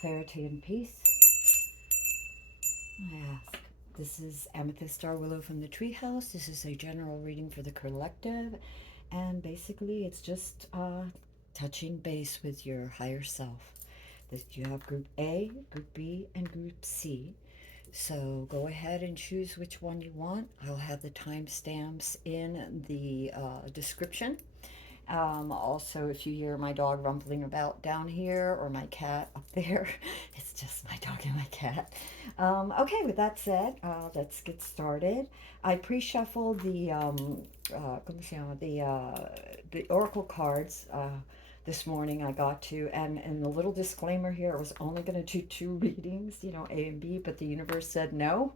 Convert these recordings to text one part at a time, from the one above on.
clarity and peace. I ask. This is Amethyst Star Willow from the Treehouse. This is a general reading for the collective, and basically, it's just touching base with your higher self. That you have Group A, Group B, and Group C. So go ahead and choose which one you want. I'll have the timestamps in the description. Also, if you hear my dog rumbling about down here or my cat up there, it's just my dog and my cat. Okay, with that said, let's get started. I pre-shuffled ¿cómo se llama? The oracle cards this morning. I got to, and the little disclaimer here, I was only going to do two readings, A and B, but the universe said no.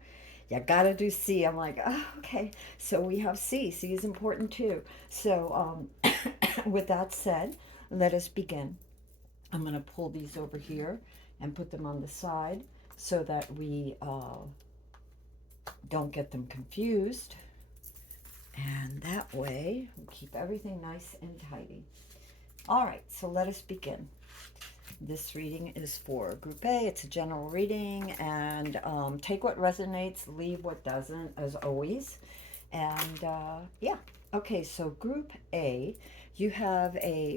You gotta do C. I'm like, oh, okay. So we have C. C is important too. So with that said, let us begin. I'm going to pull these over here and put them on the side so that we don't get them confused. And that way, we keep everything nice and tidy. All right, so let us begin. This reading is for Group A. It's a general reading, and take what resonates, leave what doesn't, as always. And yeah, okay. So Group A, you have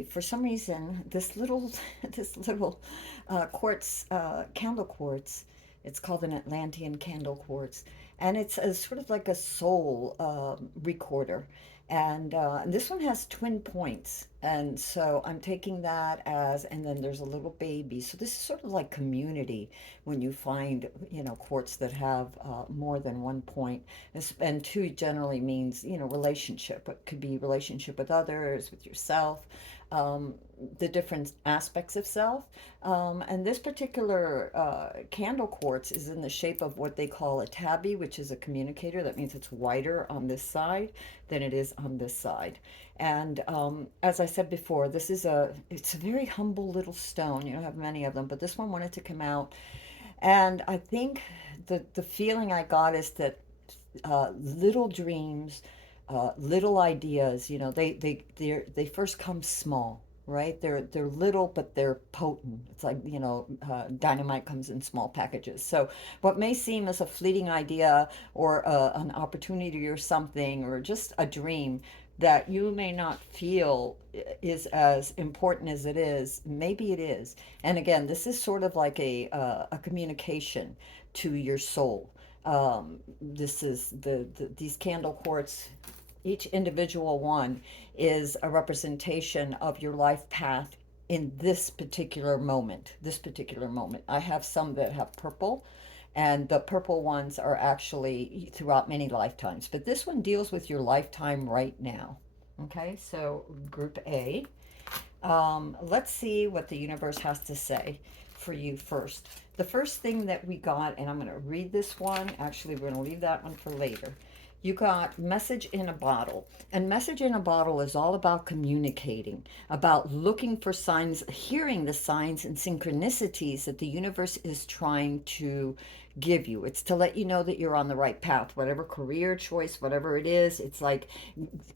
for some reason, this little, this little quartz, candle quartz. It's called an Atlantean candle quartz, and it's a sort of like a soul recorder. And this one has twin points, and so I'm taking that as, and then there's a little baby. So this is sort of like community when you find, quartz that have more than one point. And two generally means, relationship. It could be relationship with others, with yourself, the different aspects of self. And this particular candle quartz is in the shape of what they call a tabby, which is a communicator. That means it's wider on this side than it is on this side. And as I said before, it's a very humble little stone. You don't have many of them, but this one wanted to come out. And I think the feeling I got is that little dreams, little ideas, they first come small, right? They're little, but they're potent. It's like, dynamite comes in small packages. So what may seem as a fleeting idea or an opportunity or something, or just a dream that you may not feel is as important as it is, maybe it is. And again, this is sort of like a communication to your soul. This is these candle quartz, each individual one is a representation of your life path in this particular moment. I have some that have purple, and the purple ones are actually throughout many lifetimes, but this one deals with your lifetime right now. Okay, so Group A. Let's see what the universe has to say for you first. The first thing that we got, and I'm going to read this one. Actually, we're going to leave that one for later. You got message in a bottle. And message in a bottle is all about communicating, about looking for signs, hearing the signs and synchronicities that the universe is trying to give you. It's to let you know that you're on the right path, whatever career choice, whatever it is. It's like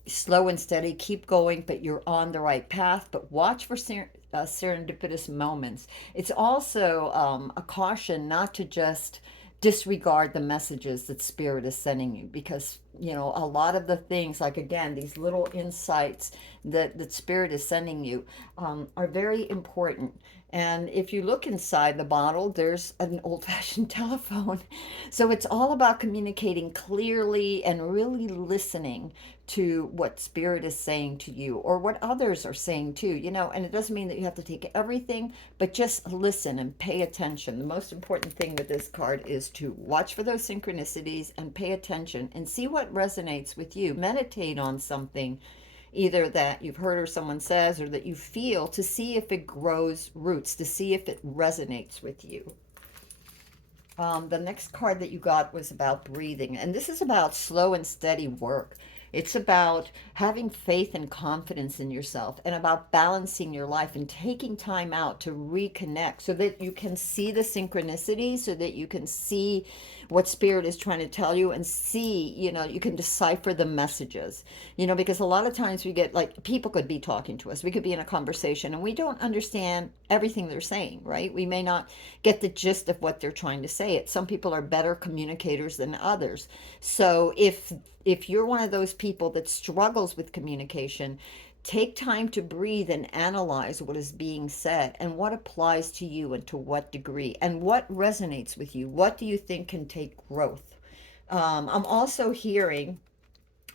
slow and steady, keep going, but you're on the right path. But watch for serendipitous moments. It's also a caution not to just disregard the messages that spirit is sending you, because a lot of the things, like again, these little insights that spirit is sending you are very important. And if you look inside the bottle, there's an old-fashioned telephone. So it's all about communicating clearly and really listening to what spirit is saying to you, or what others are saying too, and it doesn't mean that you have to take everything, but just listen and pay attention. The most important thing with this card is to watch for those synchronicities and pay attention and see what resonates with you. Meditate on something, either that you've heard or someone says, or that you feel, to see if it grows roots, to see if it resonates with you. The next card that you got was about breathing, and this is about slow and steady work. It's about having faith and confidence in yourself and about balancing your life and taking time out to reconnect so that you can see the synchronicities, so that you can see what spirit is trying to tell you and see, you can decipher the messages. Because a lot of times we get like people could be talking to us. We could be in a conversation and we don't understand everything they're saying, right? We may not get the gist of what they're trying to say. Some people are better communicators than others. So if you're one of those people that struggles with communication, take time to breathe and analyze what is being said and what applies to you and to what degree and what resonates with you. What do you think can take growth? I'm also hearing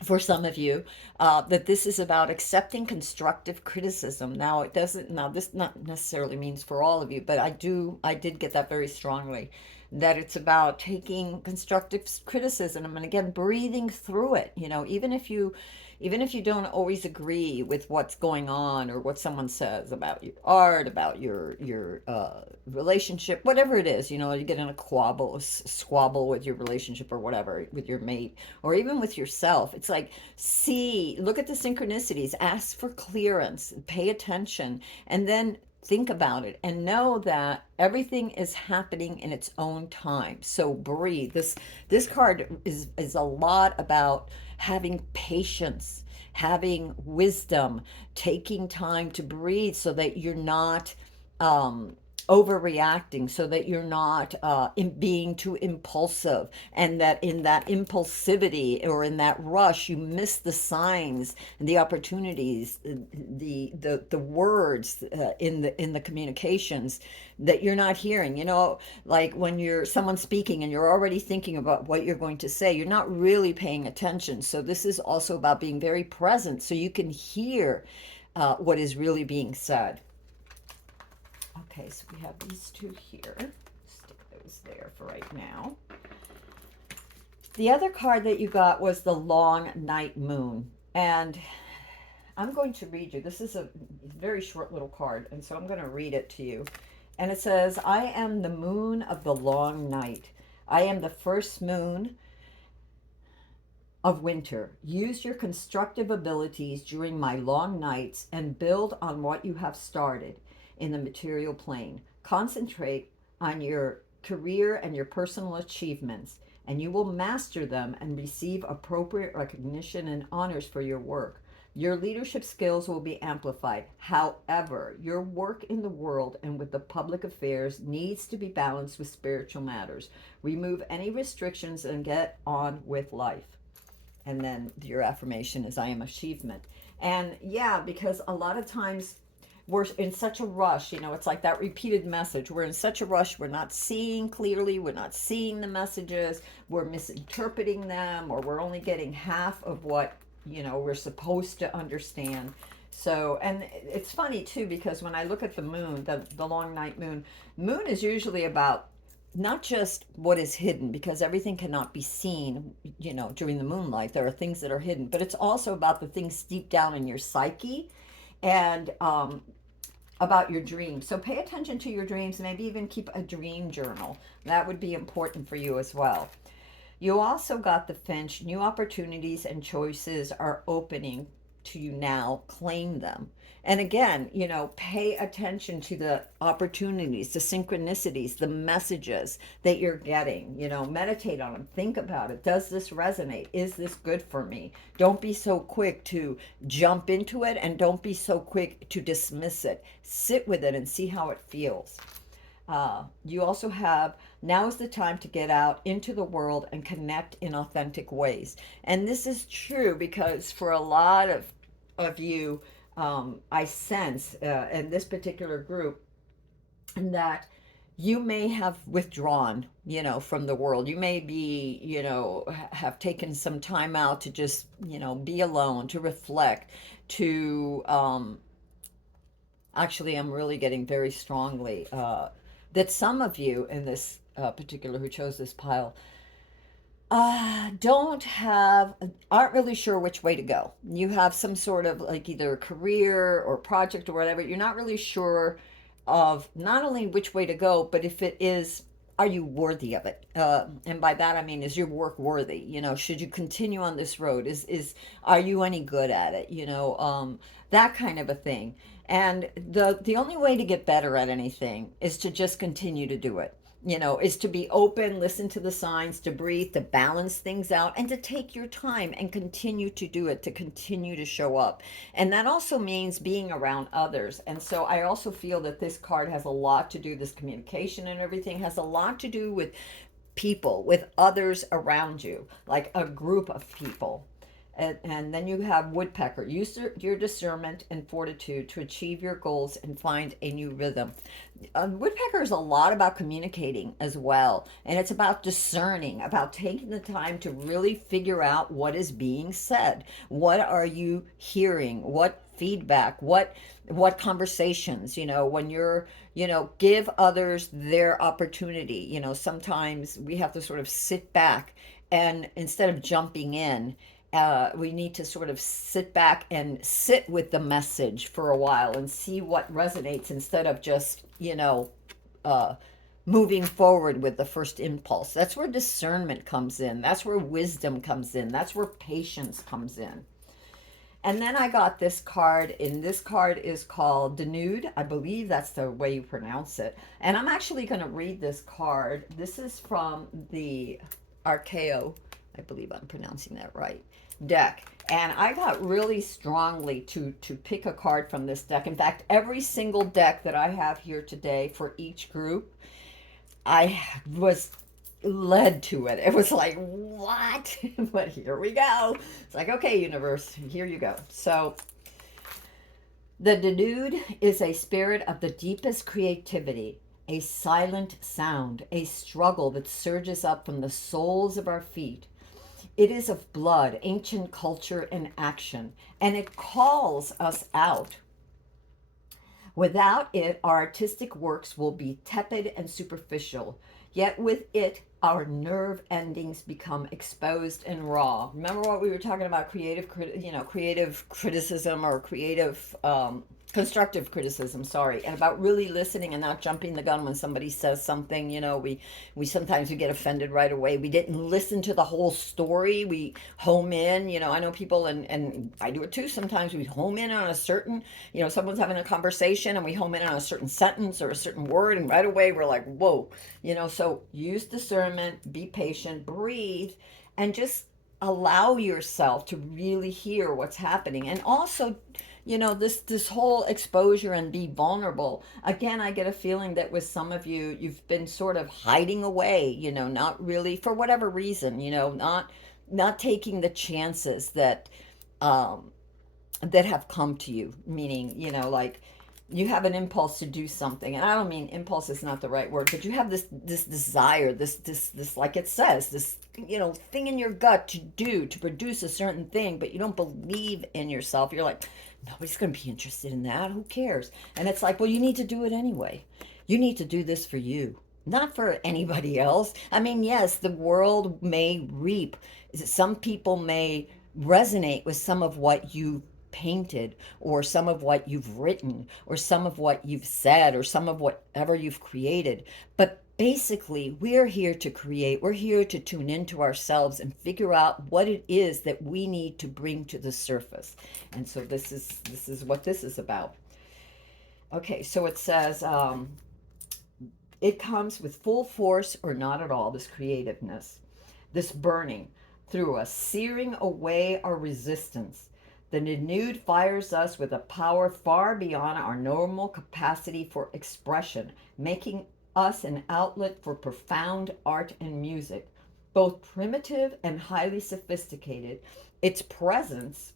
for some of you that this is about accepting constructive criticism. Now it doesn't, now this not necessarily means for all of you, but I did get that very strongly, that it's about taking constructive criticism and again breathing through it. Even if you don't always agree with what's going on or what someone says about your art, about your relationship, whatever it is, you get in a squabble with your relationship or whatever with your mate or even with yourself. It's like, look at the synchronicities, ask for clearance, pay attention, and then think about it and know that everything is happening in its own time. So breathe. This card is a lot about having patience, having wisdom, taking time to breathe so that you're not um, overreacting, so that you're not being too impulsive, and that in that impulsivity or in that rush, you miss the signs and the opportunities, the words in the communications that you're not hearing. Like when you're someone speaking and you're already thinking about what you're going to say, you're not really paying attention. So this is also about being very present so you can hear what is really being said. Okay, so we have these two here. Stick those there for right now. The other card that you got was the long night moon. And I'm going to read you. This is a very short little card, and so I'm going to read it to you. And it says, I am the moon of the long night. I am the first moon of winter. Use your constructive abilities during my long nights and build on what you have started in the material plane. Concentrate on your career and your personal achievements, and you will master them and receive appropriate recognition and honors for your work. Your leadership skills will be amplified. However, your work in the world and with the public affairs needs to be balanced with spiritual matters. Remove any restrictions and get on with life. And then your affirmation is, I am achievement. And yeah, because a lot of times we're in such a rush, it's like that repeated message. We're in such a rush, we're not seeing clearly, we're not seeing the messages, we're misinterpreting them, or we're only getting half of what, we're supposed to understand. So, and it's funny too, because when I look at the moon, the long night moon is usually about not just what is hidden, because everything cannot be seen, during the moonlight. There are things that are hidden, but it's also about the things deep down in your psyche and about your dreams. So pay attention to your dreams, maybe even keep a dream journal. That would be important for you as well. You also got the Finch. New opportunities and choices are opening to you now. Claim them. And again, pay attention to the opportunities, the synchronicities, the messages that you're getting. Meditate on them. Think about it. Does this resonate? Is this good for me? Don't be so quick to jump into it, and don't be so quick to dismiss it. Sit with it and see how it feels. You also have, now is the time to get out into the world and connect in authentic ways. And this is true because for a lot of you, I sense in this particular group that you may have withdrawn, from the world. You may be, have taken some time out to just, be alone, to reflect, to, actually, I'm really getting very strongly that some of you in this particular who chose this pile aren't really sure which way to go. You have some sort of like either career or project or whatever. You're not really sure of not only which way to go, but if it is are you worthy of it? And by that I mean, is your work worthy? Should you continue on this road? Is are you any good at it? That kind of a thing. And the only way to get better at anything is to just continue to do it. Is to be open, listen to the signs, to breathe, to balance things out, and to take your time and continue to do it, to continue to show up. And that also means being around others. And so I also feel that this card has a lot to do, this communication and everything has a lot to do with people, with others around you, like a group of people. And then you have woodpecker. Use your discernment and fortitude to achieve your goals and find a new rhythm. Woodpecker is a lot about communicating as well. And it's about discerning, about taking the time to really figure out what is being said. What are you hearing? What feedback? What conversations, when you're, give others their opportunity. Sometimes we have to sort of sit back, and instead of jumping in, we need to sort of sit back and sit with the message for a while and see what resonates, instead of just, uh, moving forward with the first impulse. That's where discernment comes in. That's where wisdom comes in. That's where patience comes in. And then I got this card, and this card is called Denude. I believe that's the way you pronounce it. And I'm actually going to read this card. This is from the Archeo, I believe I'm pronouncing that right, deck. And I got really strongly to pick a card from this deck. In fact, every single deck that I have here today for each group, I was led to it. It was like, what? But here we go. It's like, okay, universe, here you go. So the Denude is a spirit of the deepest creativity, a silent sound, a struggle that surges up from the soles of our feet. It is of blood, ancient culture, and action, and it calls us out. Without it, our artistic works will be tepid and superficial. Yet with it, our nerve endings become exposed and raw. Remember what we were talking about, creative criticism, or constructive criticism, sorry, and about really listening and not jumping the gun when somebody says something. We sometimes we get offended right away. We didn't listen to the whole story. We home in. I know people, and I do it too. Sometimes we home in on a certain, someone's having a conversation, and we home in on a certain sentence or a certain word, and right away we're like, whoa. So use discernment, be patient, breathe, and just allow yourself to really hear what's happening. And also, this whole exposure and be vulnerable. Again, I get a feeling that with some of you, you've been sort of hiding away, not really, for whatever reason, not taking the chances um that have come to you. Meaning, like, you have an impulse to do something, and I don't mean impulse is not the right word, but you have this desire, this, like it says, this, thing in your gut to do, to produce a certain thing, but you don't believe in yourself. You're like, nobody's going to be interested in that, who cares? And it's like, well, you need to do it anyway. You need to do this for you, not for anybody else. I mean, yes, the world may reap, some people may resonate with some of what you painted, or some of what you've written, or some of what you've said, or some of whatever you've created. But basically, we're here to create. We're here to tune into ourselves and figure out what it is that we need to bring to the surface. And so this is what this is about. Okay, so it says, it comes with full force or not at all, this creativeness, this burning through us, searing away our resistance. The nude fires us with a power far beyond our normal capacity for expression, making us an outlet for profound art and music, both primitive and highly sophisticated. Its presence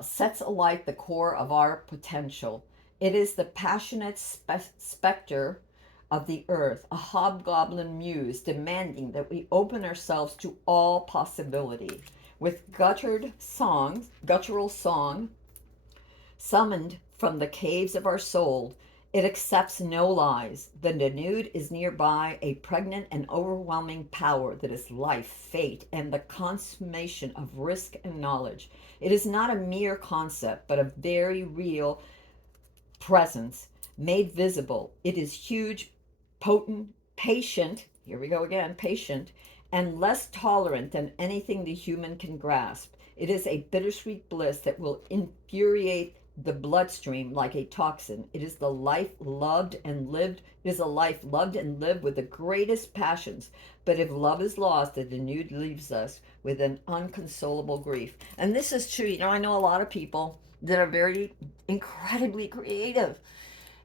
sets alight the core of our potential. It is the passionate specter of the earth, a hobgoblin muse demanding that we open ourselves to all possibility. With guttural song, summoned from the caves of our soul, it accepts no lies. The nude is nearby, a pregnant and overwhelming power that is life, fate, and the consummation of risk and knowledge. It is not a mere concept, but a very real presence made visible. It is huge potent, patient, here we go again, patient, and less tolerant than anything the human can grasp. It is a bittersweet bliss that will infuriate the bloodstream like a toxin. It is the life loved and lived. It is a life loved and lived with the greatest passions. But if love is lost, it anew leaves us with an unconsolable grief. And this is true. I know a lot of people that are very incredibly creative,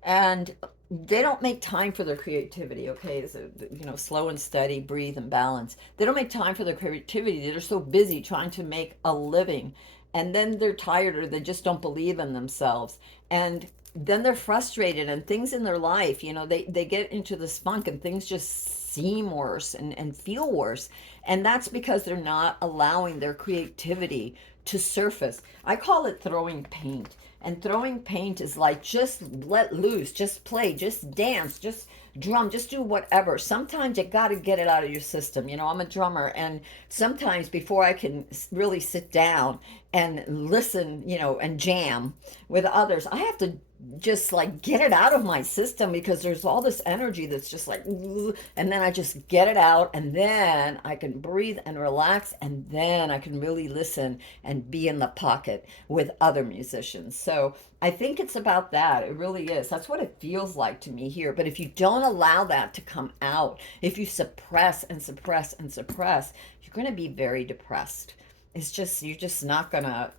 and they don't make time for their creativity. Okay, so slow and steady, breathe and balance. They don't make time for their creativity. They're so busy trying to make a living, and then they're tired, or they just don't believe in themselves, and then they're frustrated, and things in their life, they get into this funk, and things just seem worse and feel worse. And that's because they're not allowing their creativity to surface. I call it throwing paint. And throwing paint is like, just let loose, just play, just dance, just drum, just do whatever. Sometimes you got to get it out of your system. I'm a drummer, and sometimes before I can really sit down and listen, and jam with others, I have to just like get it out of my system, because there's all this energy that's just like, and then I just get it out, and then I can breathe and relax, and then I can really listen and be in the pocket with other musicians. So I think it's about that. It really is. That's what it feels like to me here. But if you don't allow that to come out, if you suppress and suppress and suppress, you're going to be very depressed. You're just not going to,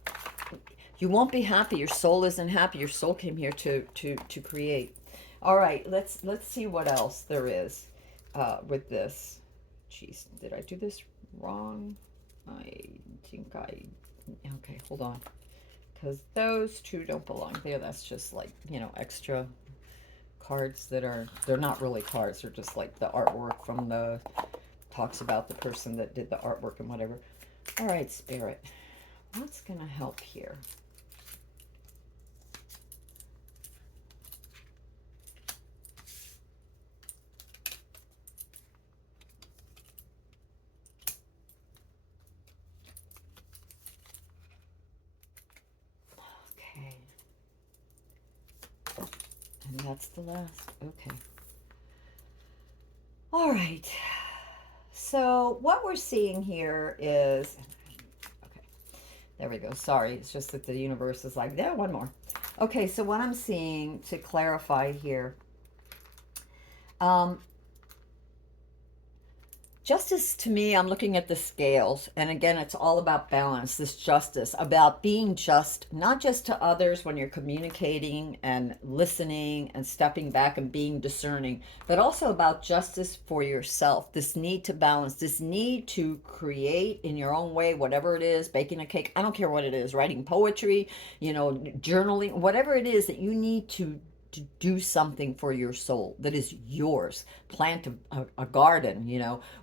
you won't be happy. Your soul isn't happy. Your soul came here to create. All right, let's see what else there is with this. Jeez, did I do this wrong? I think I, okay, hold on. Because those two don't belong there. That's just like, extra cards they're not really cards. They're just like the artwork from talks about the person that did the artwork and whatever. All right, Spirit, what's going to help here? Okay. And that's the last. Okay. All right. So what we're seeing here is, okay, there we go. Sorry, it's just that the universe is like, yeah, one more. Okay, so what I'm seeing, to clarify here, um, justice to me, I'm looking at the scales. And again, it's all about balance, this justice, about being just, not just to others when you're communicating and listening and stepping back and being discerning, but also about justice for yourself. This need to balance, this need to create in your own way, whatever it is, baking a cake, I don't care what it is, writing poetry, journaling, whatever it is that you need to do something for your soul that is yours. Plant a garden,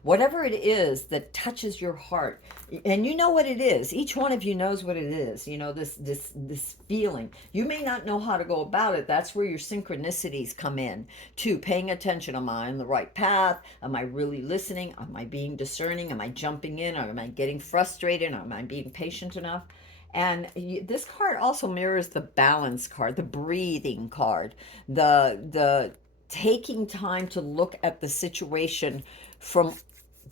whatever it is that touches your heart. And you know what it is. Each one of you knows what it is. This feeling. You may not know how to go about it. That's where your synchronicities come in too. Paying attention. Am I on the right path? Am I really listening? Am I being discerning? Am I jumping in? Or am I getting frustrated? Or am I being patient enough? And this card also mirrors the balance card, the breathing card, the taking time to look at the situation from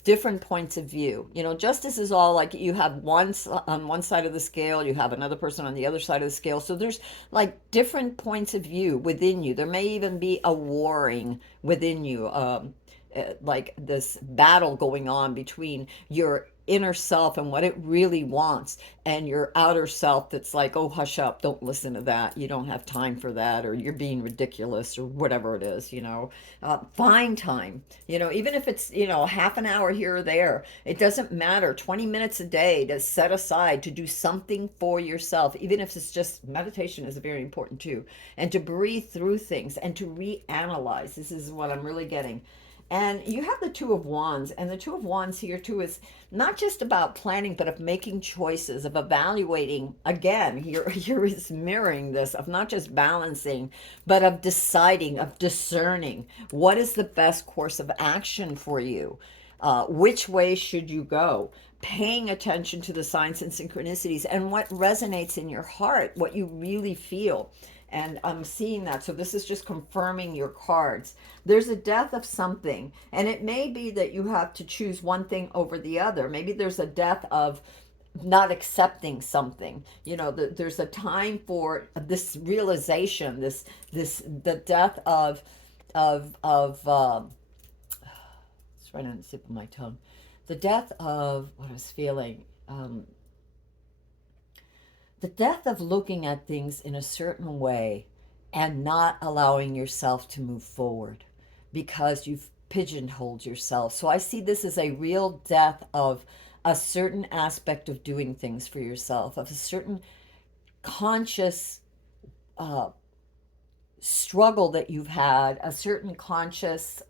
different points of view. Justice is all like, you have one on one side of the scale, you have another person on the other side of the scale. So there's like different points of view within you. There may even be a warring within you. Like this battle going on between your inner self and what it really wants, and your outer self that's like, oh, hush up, don't listen to that, you don't have time for that, or you're being ridiculous, or whatever it is. Find time, even if it's half an hour here or there, it doesn't matter. 20 minutes a day to set aside to do something for yourself, even if it's just meditation, is very important too, and to breathe through things and to reanalyze. This is what I'm really getting. And you have the Two of Wands, and the Two of Wands here too is not just about planning, but of making choices, of evaluating. Again, here is mirroring this, of not just balancing, but of deciding, of discerning what is the best course of action for you. Which way should you go? Paying attention to the signs and synchronicities and what resonates in your heart, what you really feel. And I'm seeing that. So this is just confirming your cards. There's a death of something. And it may be that you have to choose one thing over the other. Maybe there's a death of not accepting something. There's a time for this realization, the death of it's right on the tip of my tongue. The death of what I was feeling. The death of looking at things in a certain way and not allowing yourself to move forward because you've pigeonholed yourself. So I see this as a real death of a certain aspect of doing things for yourself, of a certain conscious uh, struggle that you've had, a certain conscious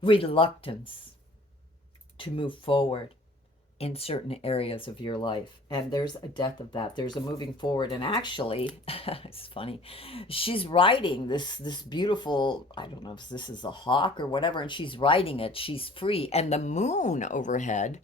reluctance to move forward in certain areas of your life. And there's a death of that. There's a moving forward. And actually, it's funny, she's writing this beautiful, I don't know if this is a hawk or whatever, and she's writing it. She's free. And the moon overhead,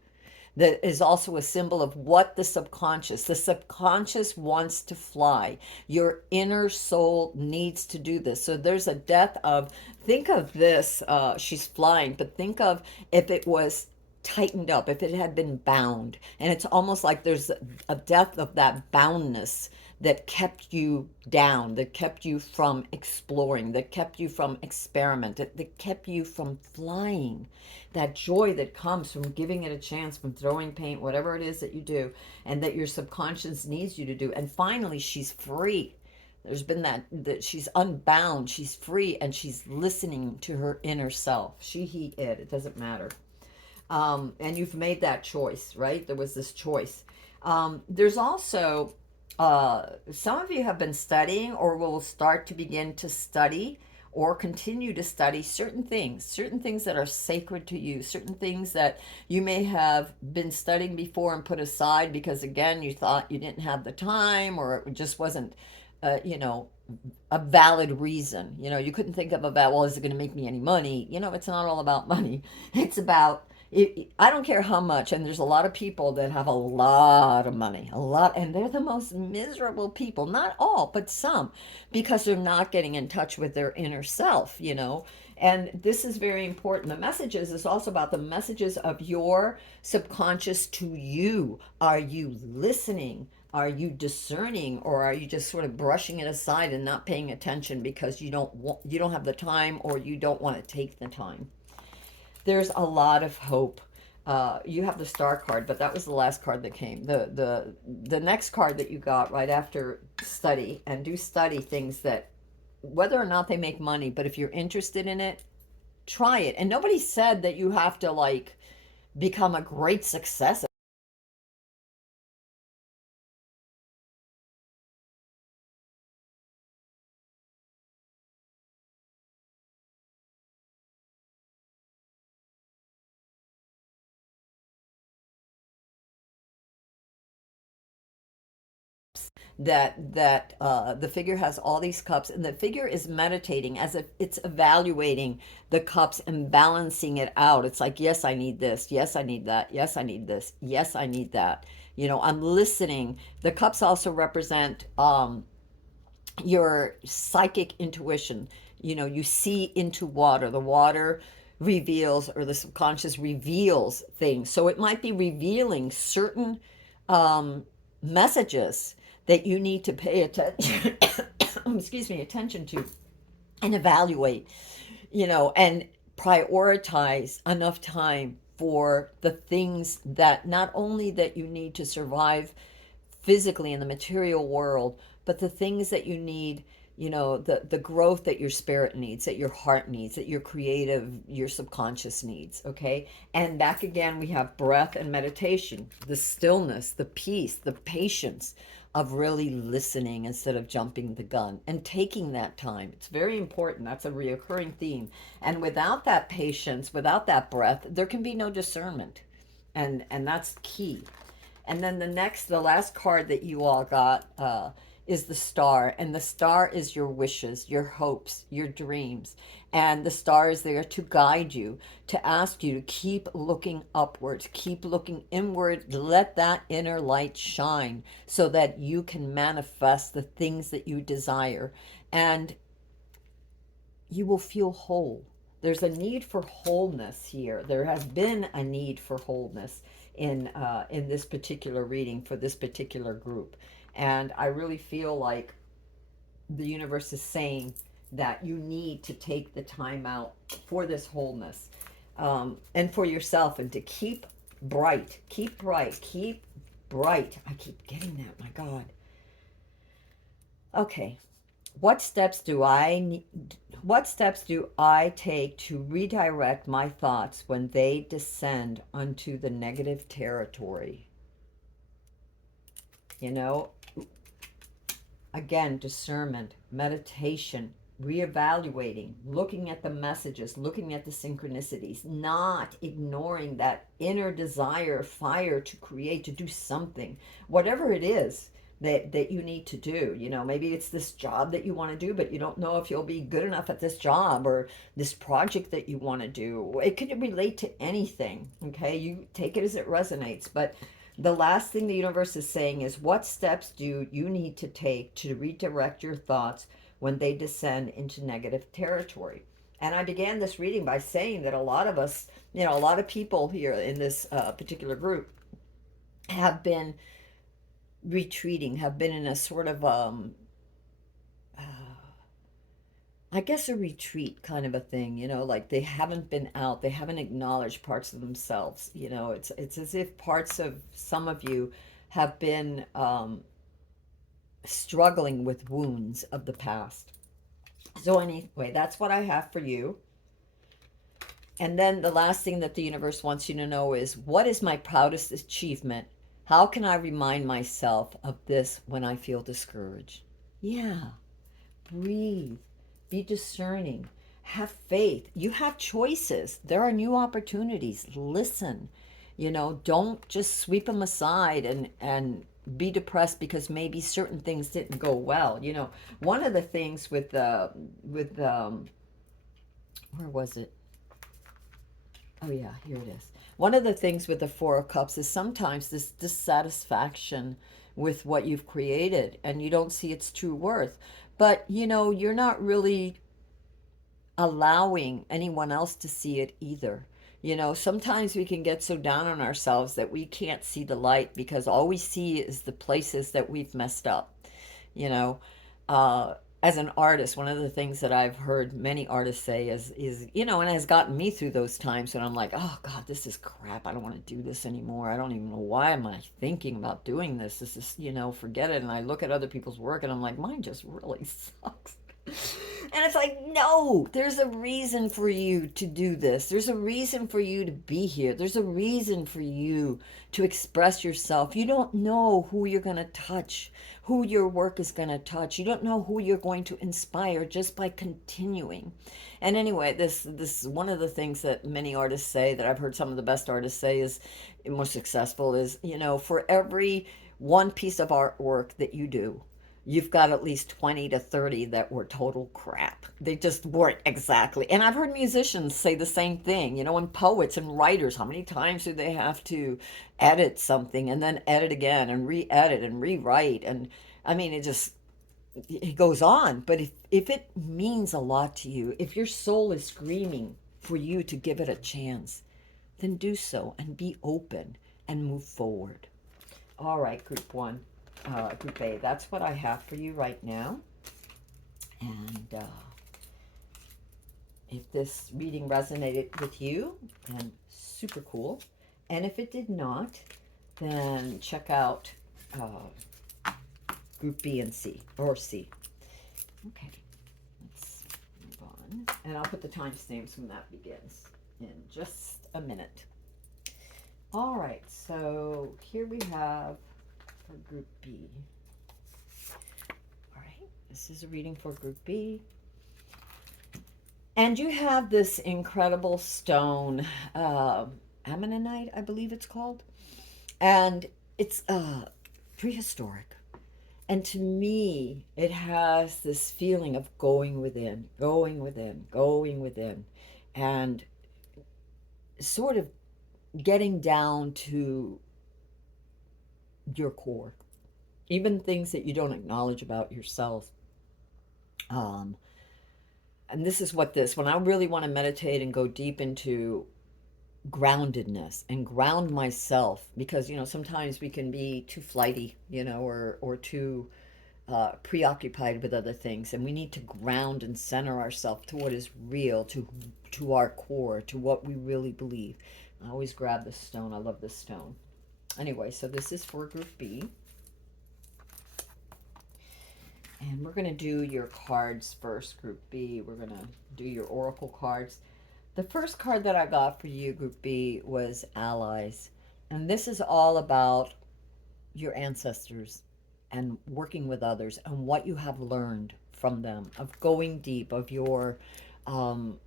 that is also a symbol of what the subconscious wants to fly. Your inner soul needs to do this. So there's a death of, think of this, she's flying, but think of if it was tightened up, if it had been bound. And it's almost like there's a death of that boundness that kept you down, that kept you from exploring, that kept you from experiment, that kept you from flying. That joy that comes from giving it a chance, from throwing paint, whatever it is that you do, and that your subconscious needs you to do. And finally, she's free. There's been that she's unbound, she's free, and she's listening to her inner self. She, he, it doesn't matter. And you've made that choice, right? There was this choice. There's also some of you have been studying or will start to begin to study or continue to study certain things that are sacred to you, certain things that you may have been studying before and put aside because, again, you thought you didn't have the time or it just wasn't, a valid reason. You couldn't think of well, is it going to make me any money? It's not all about money. It's about I don't care how much, and there's a lot of people that have a lot of money, a lot, and they're the most miserable people. Not all, but some, because they're not getting in touch with their inner self. And this is very important. The messages is also about the messages of your subconscious to you. Are you listening? Are you discerning, or are you just sort of brushing it aside and not paying attention because you don't have the time or you don't want to take the time? There's a lot of hope. You have the star card, but that was the last card that came. The next card that you got right after study, and do study things that, whether or not they make money, but if you're interested in it, try it. And nobody said that you have to like become a great success. That the figure has all these cups, and the figure is meditating as if it's evaluating the cups and balancing it out. It's like, yes, I need this, yes, I need that, yes, I need this, yes, I need that. I'm listening. The cups also represent your psychic intuition. You see into water. The water reveals, or the subconscious reveals things. So it might be revealing certain messages that you need to pay attention excuse me, attention to, and evaluate, and prioritize enough time for the things that not only that you need to survive physically in the material world, but the things that you need, the growth that your spirit needs, that your heart needs, that your subconscious needs. Okay. And back again, we have breath and meditation, the stillness, the peace, the patience of really listening instead of jumping the gun and taking that time. It's very important. That's a reoccurring theme. And without that patience, without that breath, there can be no discernment. And that's key. And then the last card that you all got is the star, and the star is your wishes, your hopes, your dreams. And the star is there to guide you, to ask you to keep looking upwards, keep looking inward, let that inner light shine so that you can manifest the things that you desire. And you will feel whole. There's a need for wholeness here. There has been a need for wholeness in this particular reading for this particular group, and I really feel like the universe is saying that you need to take the time out for this wholeness, and for yourself, and to keep bright, keep bright, keep bright. I keep getting that. My God. Okay. What steps do I need, what steps do I take to redirect my thoughts when they descend onto the negative territory? You know, again, discernment, meditation, reevaluating, looking at the messages, looking at the synchronicities, not ignoring that inner desire, fire to create, to do something, whatever it is that you need to do. You know, maybe it's this job that you want to do, but you don't know if you'll be good enough at this job, or this project that you want to do. It could relate to anything. Okay, you take it as it resonates. But the last thing the universe is saying is, what steps do you need to take to redirect your thoughts when they descend into negative territory? And I began this reading by saying that a lot of us, you know, a lot of people here in this particular group have been retreating, have been in a sort of uh, I guess a retreat kind of a thing, you know, like they haven't been out, they haven't acknowledged parts of themselves. You know, it's as if parts of some of you have been struggling with wounds of the past. So anyway, that's what I have for you. And then the last thing that the universe wants you to know is, what is my proudest achievement? How can I remind myself of this when I feel discouraged? Yeah, breathe, be discerning, have faith. You have choices. There are new opportunities. Listen, you know, don't just sweep them aside and be depressed because maybe certain things didn't go well. You know, one of the things with where was it? Oh yeah, here it is. One of the things with the Four of Cups is sometimes this dissatisfaction with what you've created, and you don't see its true worth. But you know, you're not really allowing anyone else to see it either. You know, sometimes we can get so down on ourselves that we can't see the light because all we see is the places that we've messed up. You know, as an artist, one of the things that I've heard many artists say is, you know, and has gotten me through those times when I'm like, oh God, this is crap. I don't want to do this anymore. I don't even know, why am I thinking about doing this? This is, you know, forget it. And I look at other people's work and I'm like, mine just really sucks. And it's like, no, there's a reason for you to do this. There's a reason for you to be here. There's a reason for you to express yourself. You don't know who you're going to touch, who your work is going to touch. You don't know who you're going to inspire just by continuing. And anyway, this one of the things that many artists say, that I've heard some of the best artists say is most successful, is, you know, for every one piece of artwork that you do, you've got at least 20 to 30 that were total crap. They just weren't exactly. And I've heard musicians say the same thing, you know, and poets and writers. How many times do they have to edit something and then edit again and re-edit and rewrite? And I mean, it goes on. But if it means a lot to you, if your soul is screaming for you to give it a chance, then do so and be open and move forward. All right, group one. Group A, that's what I have for you right now. And if this reading resonated with you, then super cool. And if it did not, then check out Group B and C, or C. Okay, let's move on. And I'll put the timestamps when that begins in just a minute. All right, so here we have for Group B. All right, this is a reading for Group B. And you have this incredible stone, ammonite, I believe it's called. And it's prehistoric. And to me, it has this feeling of going within, going within, going within, and sort of getting down to your core, even things that you don't acknowledge about yourself. Um, and this is what this, when I really want to meditate and go deep into groundedness and ground myself, because, sometimes we can be too flighty, or too preoccupied with other things, and we need to ground and center ourselves to what is real, to our core, to what we really believe. I always grab this stone. I love this stone. Anyway, so this is for Group B. And we're going to do your cards first, Group B. We're going to do your oracle cards. The first card that I got for you, Group B, was Allies. And this is all about your ancestors and working with others and what you have learned from them, of going deep, of your um,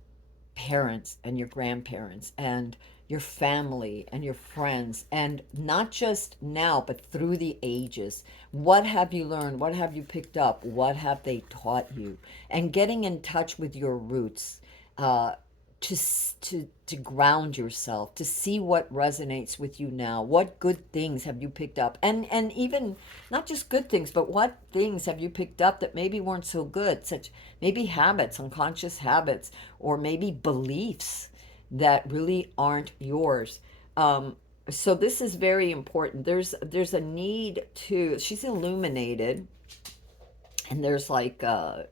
parents and your grandparents and your family and your friends, and not just now but through the ages. What have you learned? What have you picked up? What have they taught you? And getting in touch with your roots, uh, to ground yourself, to see what resonates with you now. What good things have you picked up? And even not just good things, but what things have you picked up that maybe weren't so good, such maybe habits, unconscious habits, or maybe beliefs that really aren't yours. So this is very important. There's a need to, she's illuminated, and there's like I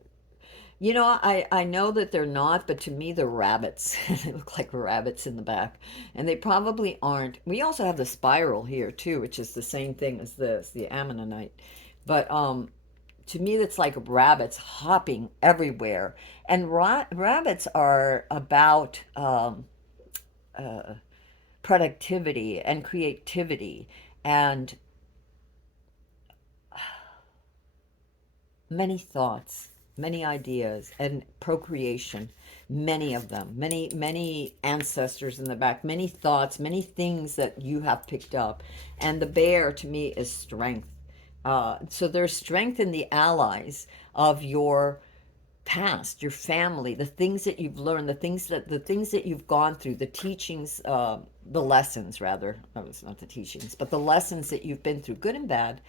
know that they're not, but to me they're rabbits. They look like rabbits in the back. And they probably aren't. We also have the spiral here too, which is the same thing as this, the ammonite. But to me that's like rabbits hopping everywhere. And rabbits are about productivity and creativity and many thoughts, many ideas, and procreation. Many of them, many ancestors in the back, many thoughts, many things that you have picked up. And the bear to me is strength. So there's strength in the allies of your past, your family, the things that you've learned, the things that you've gone through, the teachings, the lessons rather. No, it's not the teachings, but the lessons that you've been through, good and bad,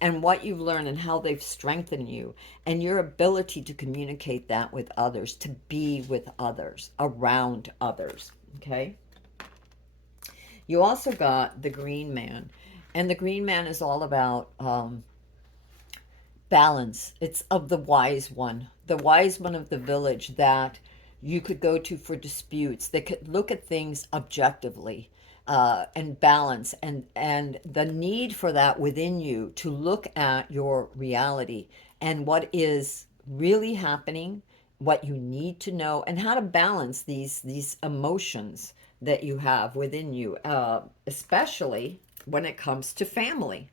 and what you've learned and how they've strengthened you, and your ability to communicate that with others, to be with others, around others. Okay. You also got the Green Man, and the Green Man is all about balance. It's of the wise one of the village that you could go to for disputes. They could look at things objectively, and balance, and the need for that within you to look at your reality and what is really happening, what you need to know, and how to balance these emotions that you have within you, especially when it comes to family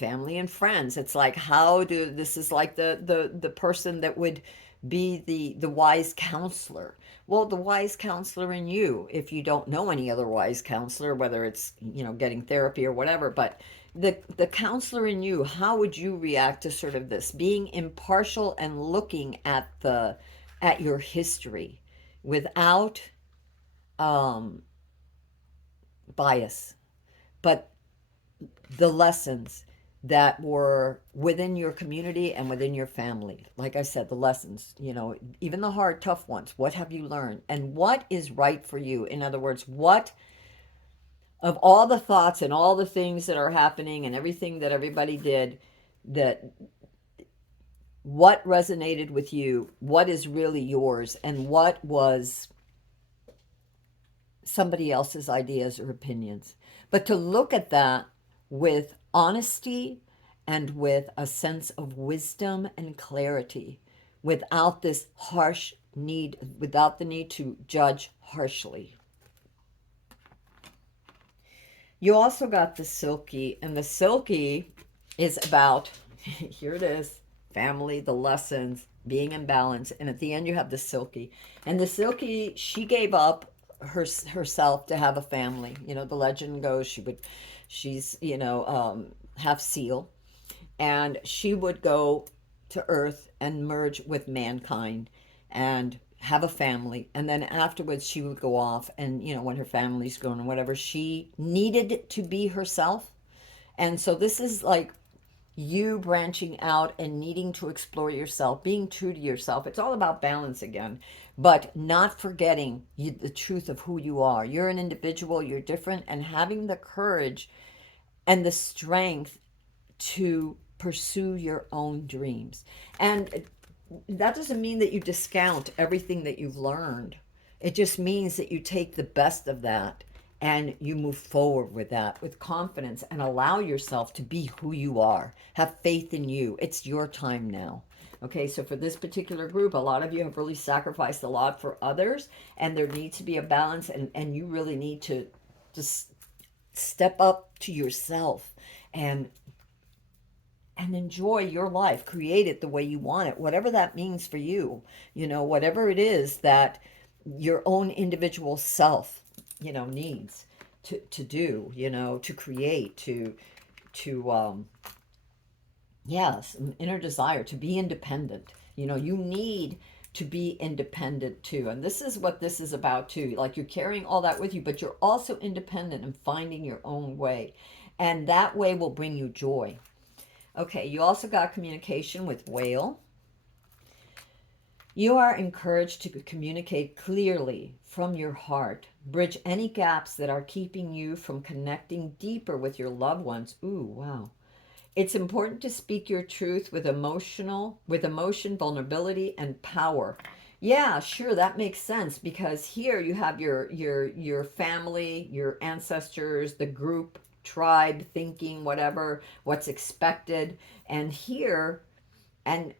and friends. It's like, how do, this is like the person that would be the wise counselor. Well, the wise counselor in you, if you don't know any other wise counselor, whether it's getting therapy or whatever, but the counselor in you, how would you react to sort of this being impartial and looking at your history without um bias, but the lessons that were within your community and within your family. Like I said, the lessons, even the hard, tough ones. What have you learned? And what is right for you? In other words, what of all the thoughts and all the things that are happening and everything that everybody did, that what resonated with you, what is really yours, and what was somebody else's ideas or opinions. But to look at that with honesty and with a sense of wisdom and clarity, without this harsh need, without the need to judge harshly. You also got the silky, and the silky is about, here it is, family, the lessons, being in balance, and at the end you have the silky. And the silky, she gave up herself to have a family. The legend goes she's half seal, and she would go to Earth and merge with mankind and have a family. And then afterwards, she would go off, and when her family's grown and whatever, she needed to be herself. And so this is like you branching out and needing to explore yourself, being true to yourself. It's all about balance again, but not forgetting the truth of who you are. You're an individual, you're different, and having the courage and the strength to pursue your own dreams. And that doesn't mean that you discount everything that you've learned. It just means that you take the best of that and you move forward with that with confidence and allow yourself to be who you are. Have faith in you. It's your time now. Okay, so for this particular group, a lot of you have really sacrificed a lot for others, and there needs to be a balance, and you really need to just step up to yourself and enjoy your life. Create it the way you want it, whatever that means for you. Whatever it is that your own individual self, needs to do, to create, to yes, an inner desire to be independent. You need to be independent too. And this is what this is about too. Like, you're carrying all that with you, but you're also independent and finding your own way. And that way will bring you joy. Okay, you also got communication with whale. You are encouraged to communicate clearly from your heart. Bridge any gaps that are keeping you from connecting deeper with your loved ones. Ooh, wow. It's important to speak your truth with emotion, vulnerability, and power. Yeah, sure, that makes sense, because here you have your family, your ancestors, the group, tribe thinking, whatever, what's expected. And here and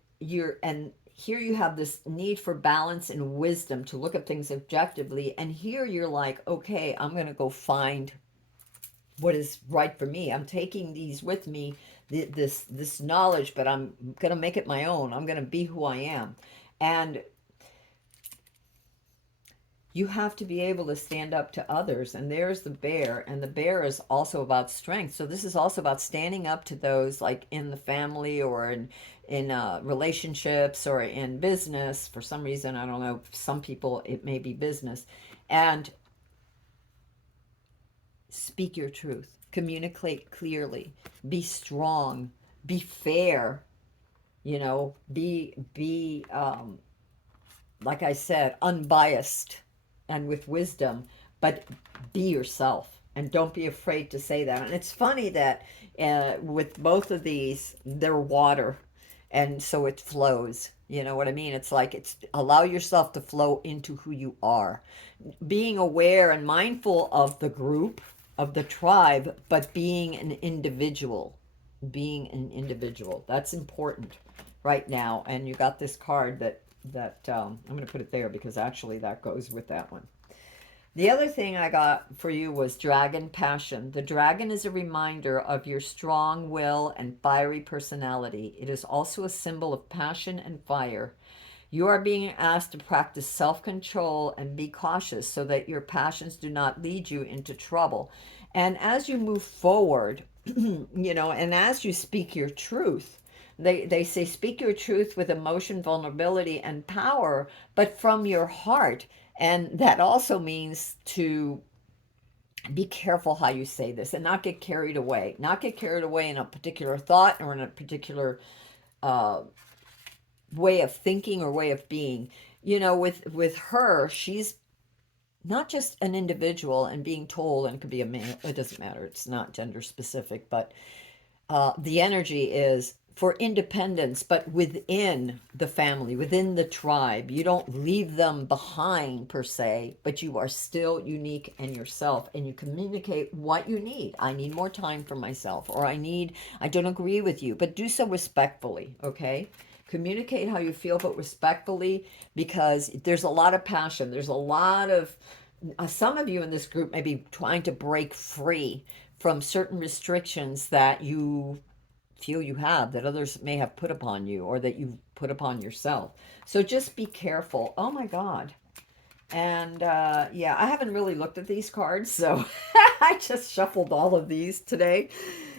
here you have this need for balance and wisdom to look at things objectively. And here you're like, okay, I'm going to go find what is right for me. I'm taking these with me, this knowledge, but I'm going to make it my own. I'm going to be who I am. And you have to be able to stand up to others. And there's the bear, and the bear is also about strength. So this is also about standing up to those, like in the family or in relationships or in business. For some reason, I don't know, some people it may be business. And speak your truth, communicate clearly, be strong, be fair, be like I said, unbiased and with wisdom, but be yourself, and don't be afraid to say that. And it's funny that with both of these, they're water, and so it flows. You know what I mean? It's like, it's allow yourself to flow into who you are, being aware and mindful of the group, of the tribe, but being an individual. Being an individual. That's important right now. And you got this card that I'm going to put it there because actually that goes with that one. The other thing I got for you was dragon passion. The dragon is a reminder of your strong will and fiery personality. It is also a symbol of passion and fire. You are being asked to practice self-control and be cautious so that your passions do not lead you into trouble. And as you move forward, and as you speak your truth, they say speak your truth with emotion, vulnerability, and power, but from your heart. And that also means to be careful how you say this and not get carried away. Not get carried away in a particular thought or in a particular uh, way of thinking or way of being. With her, she's not just an individual and being told, and it could be a man, it doesn't matter, it's not gender specific, but the energy is for independence, but within the family, within the tribe. You don't leave them behind per se, but you are still unique and yourself, and you communicate what you need. I need more time for myself, or I don't agree with you, but do so respectfully, okay? Communicate how you feel, but respectfully, because there's a lot of passion. There's a lot of, some of you in this group may be trying to break free from certain restrictions that you feel you have, that others may have put upon you, or that you put upon yourself. So just be careful. Oh my God. And yeah, I haven't really looked at these cards, so I just shuffled all of these today.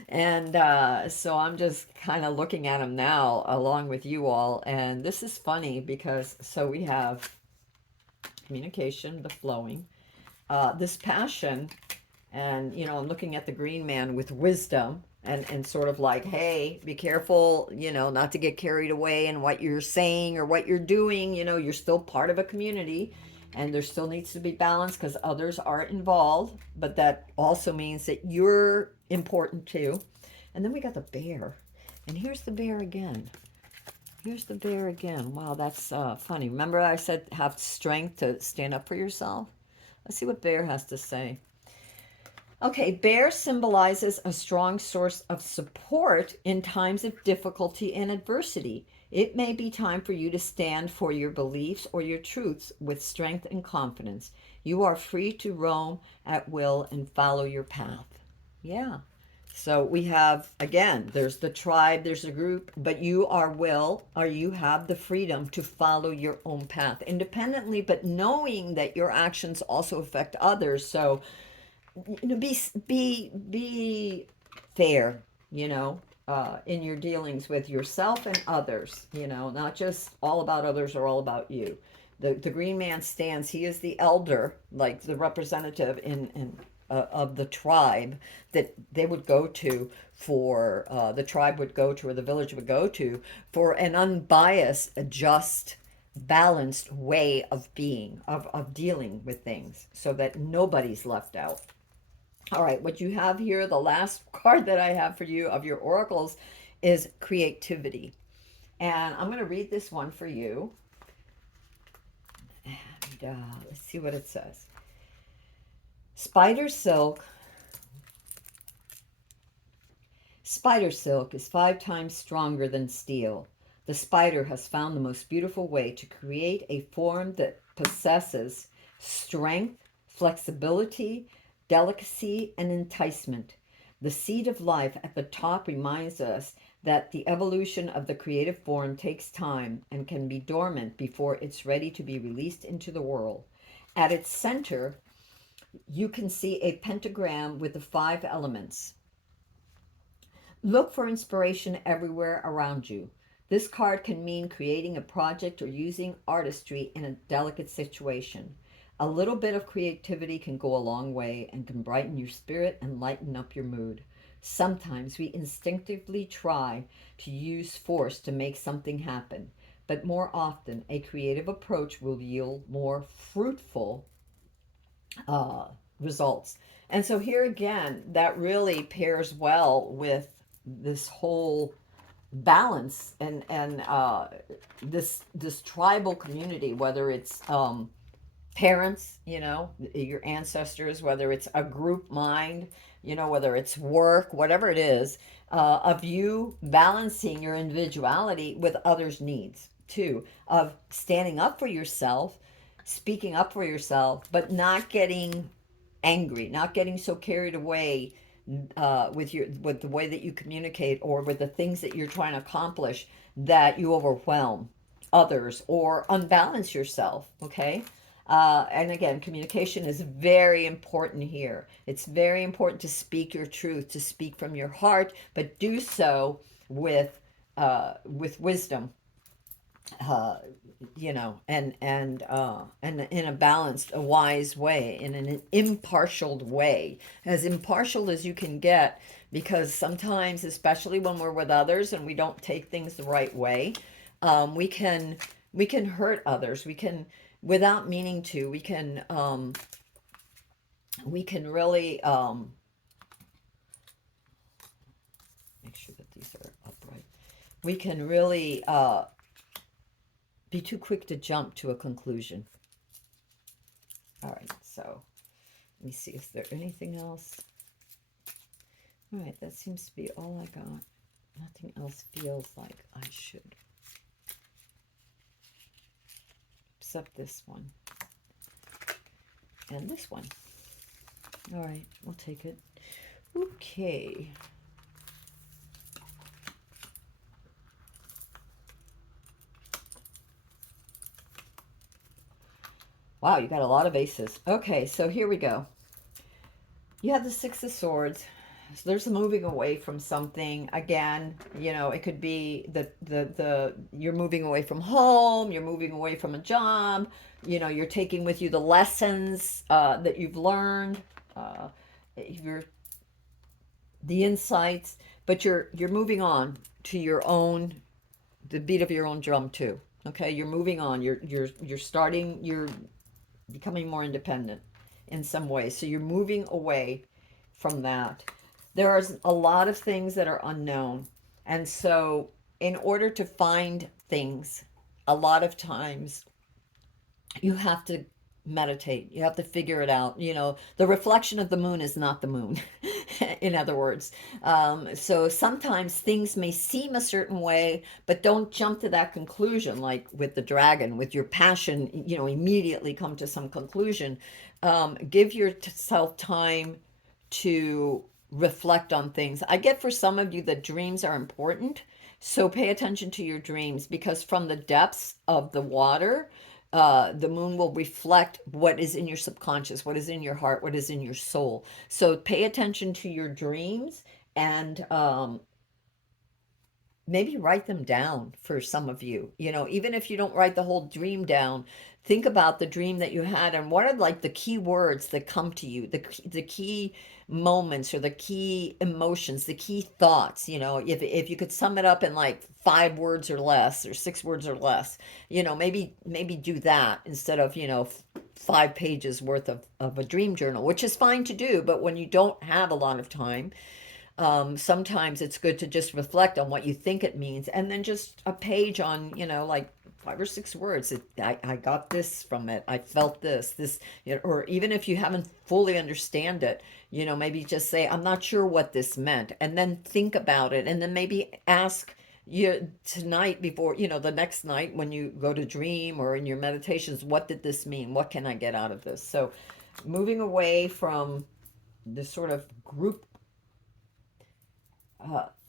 And so I'm just kind of looking at them now along with you all. And this is funny because so we have communication, the flowing, this passion, and I'm looking at the green man with wisdom and sort of like, hey, be careful, not to get carried away in what you're saying or what you're doing. You're still part of a community, and there still needs to be balance because others are involved, but that also means that you're important too. And then we got the bear, and here's the bear again. Here's the bear again. Wow, that's funny. Remember I said have strength to stand up for yourself? Let's see what bear has to say. Okay, bear symbolizes a strong source of support in times of difficulty and adversity. It may be time for you to stand for your beliefs or your truths with strength and confidence. You are free to roam at will and follow your path. Yeah. So we have, again, there's the tribe, there's a group, but you are will, or you have the freedom to follow your own path independently, but knowing that your actions also affect others. So be fair, in your dealings with yourself and others, not just all about others or all about you. The green man stands, he is the elder, like the representative in of the tribe that they would go to for the tribe would go to, or the village would go to, for an unbiased, just, balanced way of being, of dealing with things, so that nobody's left out. All right, what you have here, the last card that I have for you of your oracles is creativity. And I'm going to read this one for you. And let's see what it says. Spider silk. Spider silk is 5 times stronger than steel. The spider has found the most beautiful way to create a form that possesses strength, flexibility, delicacy, and enticement. The seed of life at the top reminds us that the evolution of the creative form takes time and can be dormant before it's ready to be released into the world. At its center, you can see a pentagram with the 5 elements. Look for inspiration everywhere around you. This card can mean creating a project or using artistry in a delicate situation. A little bit of creativity can go a long way and can brighten your spirit and lighten up your mood. Sometimes we instinctively try to use force to make something happen, but more often a creative approach will yield more fruitful results. And so here again, that really pairs well with this whole balance and this tribal community, whether it's parents, your ancestors, whether it's a group mind, whether it's work, whatever it is, of you balancing your individuality with others' needs too, of standing up for yourself, speaking up for yourself, but not getting angry, not getting so carried away with the way that you communicate or with the things that you're trying to accomplish that you overwhelm others or unbalance yourself. Okay. And again, communication is very important here. It's very important to speak your truth, to speak from your heart, but do so with wisdom, uh, and in a balanced, a wise way, in an impartial way, as impartial as you can get, because sometimes, especially when we're with others and we don't take things the right way, we can hurt others. We can, without meaning to, we can really make sure that these are upright. We can really be too quick to jump to a conclusion. All right, so let me see if there's anything else. All right, that seems to be all I got. Nothing else feels like I should. Except this one. And this one. All right, we'll take it. Okay. Wow, you got a lot of aces. Okay, so here we go. You have the 6 of Swords. So there's moving away from something. Again, it could be the you're moving away from home, you're moving away from a job, you're taking with you the lessons that you've learned, uh, you're the insights, but you're moving on to your own, the beat of your own drum too. Okay, you're moving on. You're starting. You're becoming more independent in some ways. So you're moving away from that. There are a lot of things that are unknown. And so, in order to find things, a lot of times you have to meditate. You have to figure it out. The reflection of the moon is not the moon, in other words. So sometimes things may seem a certain way, but don't jump to that conclusion, like with the dragon, with your passion, immediately come to some conclusion. Give yourself time to reflect on things. I get for some of you that dreams are important. So pay attention to your dreams, because from the depths of the water, the moon will reflect what is in your subconscious, what is in your heart, what is in your soul. So pay attention to your dreams, and maybe write them down for some of you. Even if you don't write the whole dream down, think about the dream that you had and what are like the key words that come to you, the key moments or the key emotions, the key thoughts. If you could sum it up in like 5 words or less, or 6 words or less, maybe do that instead of 5 pages worth of a dream journal, which is fine to do. But when you don't have a lot of time, sometimes it's good to just reflect on what you think it means, and then just a page on, like 5 or 6 words. I got this from it. I felt this, or even if you haven't fully understand it, maybe just say, I'm not sure what this meant, and then think about it, and then maybe ask you tonight before, the next night when you go to dream or in your meditations, what did this mean? What can I get out of this? So moving away from this sort of group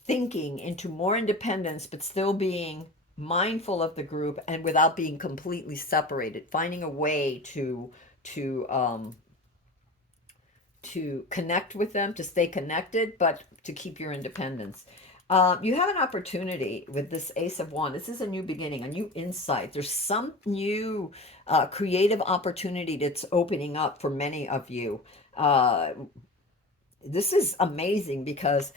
thinking into more independence, but still being mindful of the group and without being completely separated. Finding a way to to connect with them, to stay connected, but to keep your independence. You have an opportunity with this Ace of Wands. This is a new beginning, a new insight. There's some new creative opportunity that's opening up for many of you. This is amazing because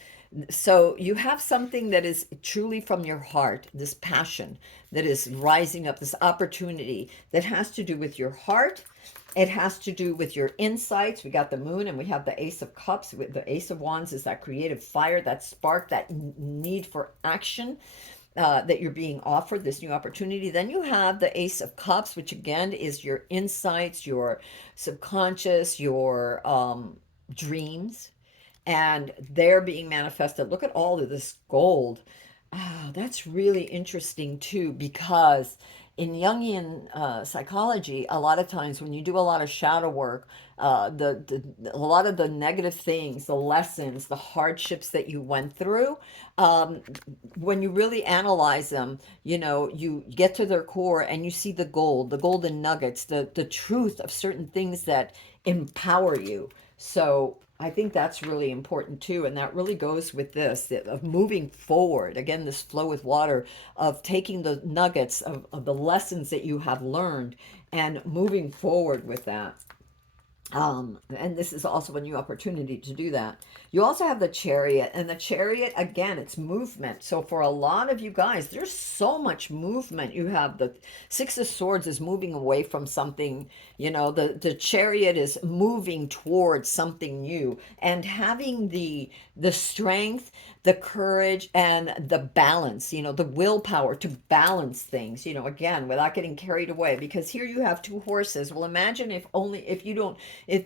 so you have something that is truly from your heart, this passion that is rising up, this opportunity that has to do with your heart. It has to do with your insights. We got the moon and we have the Ace of Cups. The Ace of Wands is that creative fire, that spark, that need for action. That you're being offered this new opportunity. Then you have the Ace of Cups, which again is your insights, your subconscious, your dreams, and they're being manifested. Look at all of this gold. That's really interesting too, because in Jungian psychology, a lot of times when you do a lot of shadow work, a lot of the negative things, the lessons, the hardships that you went through, um, when you really analyze them, you get to their core and you see the gold, the golden nuggets, the truth of certain things that empower you. So I think that's really important too. And that really goes with this of moving forward. Again, this flow with water, of taking the nuggets of the lessons that you have learned and moving forward with that. And this is also a new opportunity to do that. You also have the Chariot, and the Chariot, again, it's movement. So for a lot of you guys, there's so much movement. You have the Six of Swords is moving away from something, the Chariot is moving towards something new, and having the strength, the courage, and the balance, the willpower to balance things, again, without getting carried away. Because here you have two horses. Well, imagine if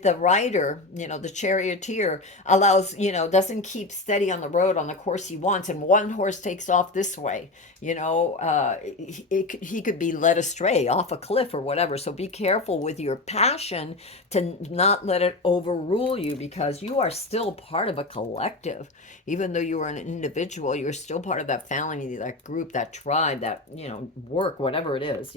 the rider, the charioteer allows, doesn't keep steady on the road on the course he wants, and one horse takes off this way, he could be led astray off a cliff or whatever. So be careful with your passion to not let it overrule you, because you are still part of a collective. Even though you were an individual, you're still part of that family, that group, that tribe, that, work, whatever it is,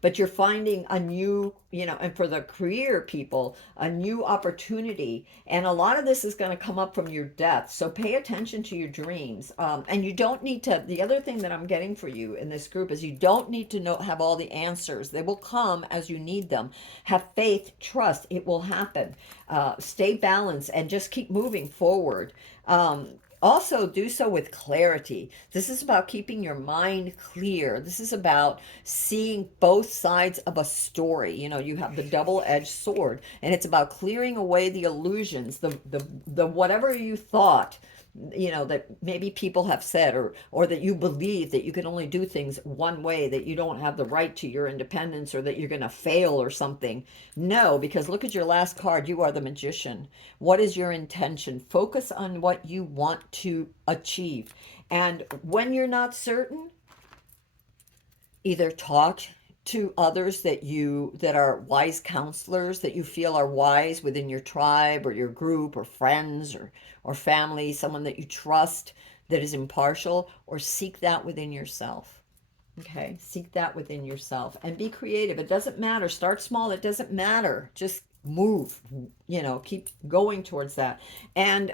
but you're finding a new, and for the career people, a new opportunity. And a lot of this is going to come up from your death. So pay attention to your dreams. And you don't need to, the other thing that I'm getting for you in this group is you don't need to have all the answers. They will come as you need them. Have faith, trust, it will happen. Stay balanced and just keep moving forward. Also, do so with clarity. This is about keeping your mind clear. This is about seeing both sides of a story. You have the double-edged sword, and it's about clearing away the illusions, the whatever you thought, that maybe people have said, or that you believe that you can only do things one way, that you don't have the right to your independence, or that you're going to fail or something. No, because look at your last card. You are the magician. What is your intention? Focus on what you want to achieve. And when you're not certain, either talk to others that are wise counselors, that you feel are wise within your tribe or your group or friends or family, someone that you trust that is impartial, or seek that within yourself. Okay, seek that within yourself and be creative. It doesn't matter. Start small. It doesn't matter. Just move, keep going towards that. And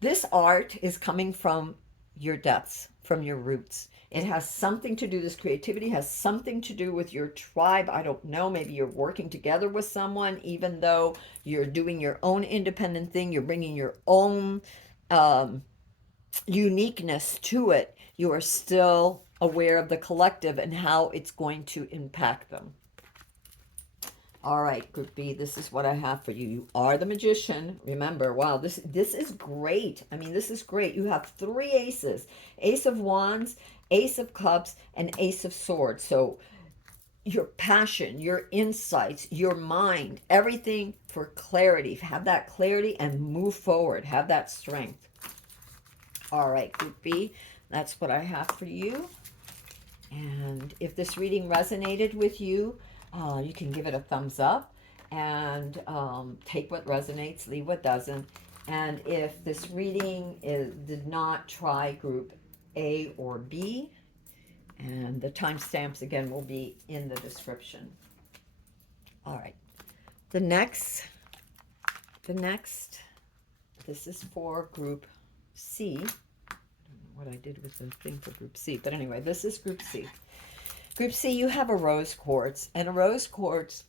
this art is coming from your depths, from your roots. It has something to do, this creativity has something to do with your tribe. I don't know, maybe you're working together with someone, even though you're doing your own independent thing, you're bringing your own uniqueness to it. You are still aware of the collective and how it's going to impact them. All right, Group B, this is what I have for you. You are the magician. Remember, wow, this is great. I mean, this is great. You have 3 aces. Ace of Wands, Ace of Cups, and Ace of Swords. So your passion, your insights, your mind, everything for clarity. Have that clarity and move forward. Have that strength. All right, Group B, that's what I have for you. And if this reading resonated with you, you can give it a thumbs up and take what resonates, leave what doesn't. And if this reading did not, try group A or B. And the timestamps again will be in the description. All right. The next, this is for group C. I don't know what I did with the thing for group C, but anyway, this is group C. Group C, you have a rose quartz, and a rose quartz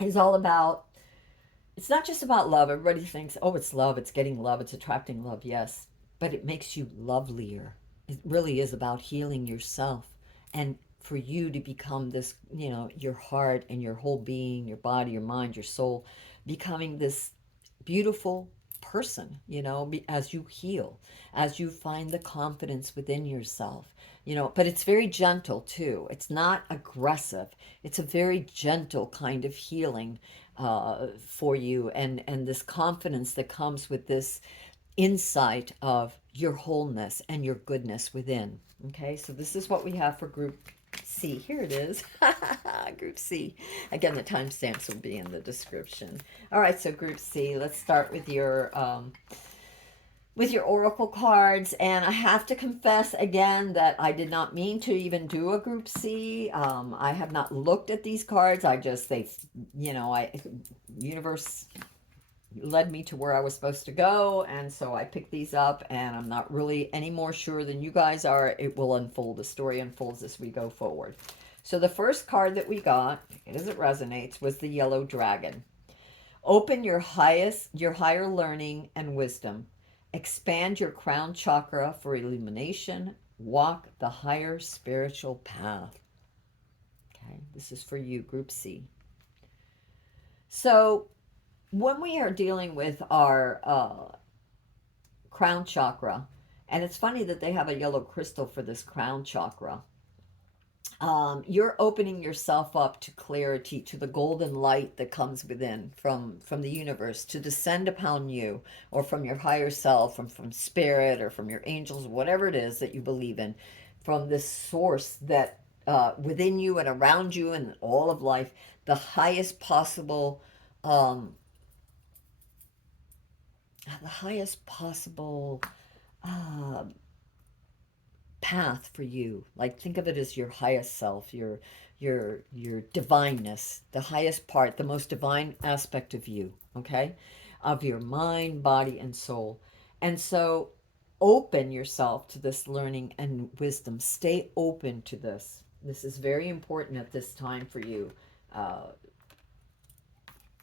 is all about, it's not just about love. Everybody thinks, oh, it's love, it's getting love, it's attracting love, yes, but it makes you lovelier. It really is about healing yourself, and for you to become this, your heart and your whole being, your body, your mind, your soul, becoming this beautiful person, as you heal, as you find the confidence within yourself, but it's very gentle too. It's not aggressive. It's a very gentle kind of healing for you, and this confidence that comes with this insight of your wholeness and your goodness within. Okay, so this is what we have for group C. Here it is. Group C. Again, the timestamps will be in the description. All right, so group C, let's start with your oracle cards. And I have to confess again that I did not mean to even do a group C. I have not looked at these cards. Universe led me to where I was supposed to go, and so I picked these up, and I'm not really any more sure than you guys are. It will unfold. The story unfolds as we go forward. So the first card that we got, as it resonates, was the yellow dragon. Open your higher learning and wisdom. Expand your crown chakra for illumination. Walk the higher spiritual path. Okay, this is for you, Group C. So when we are dealing with our crown chakra, and it's funny that they have a yellow crystal for this crown chakra, you're opening yourself up to clarity, to the golden light that comes within from the universe to descend upon you, or from your higher self, from spirit, or from your angels, whatever it is that you believe in, from this source that within you and around you and all of life, the highest possible the highest possible uh, path for you. Like think of it as your highest self, your divineness, the highest part, the most divine aspect of you, okay? Of your mind, body, and soul. And so open yourself to this learning and wisdom. Stay open to this. This is very important at this time for you. Uh,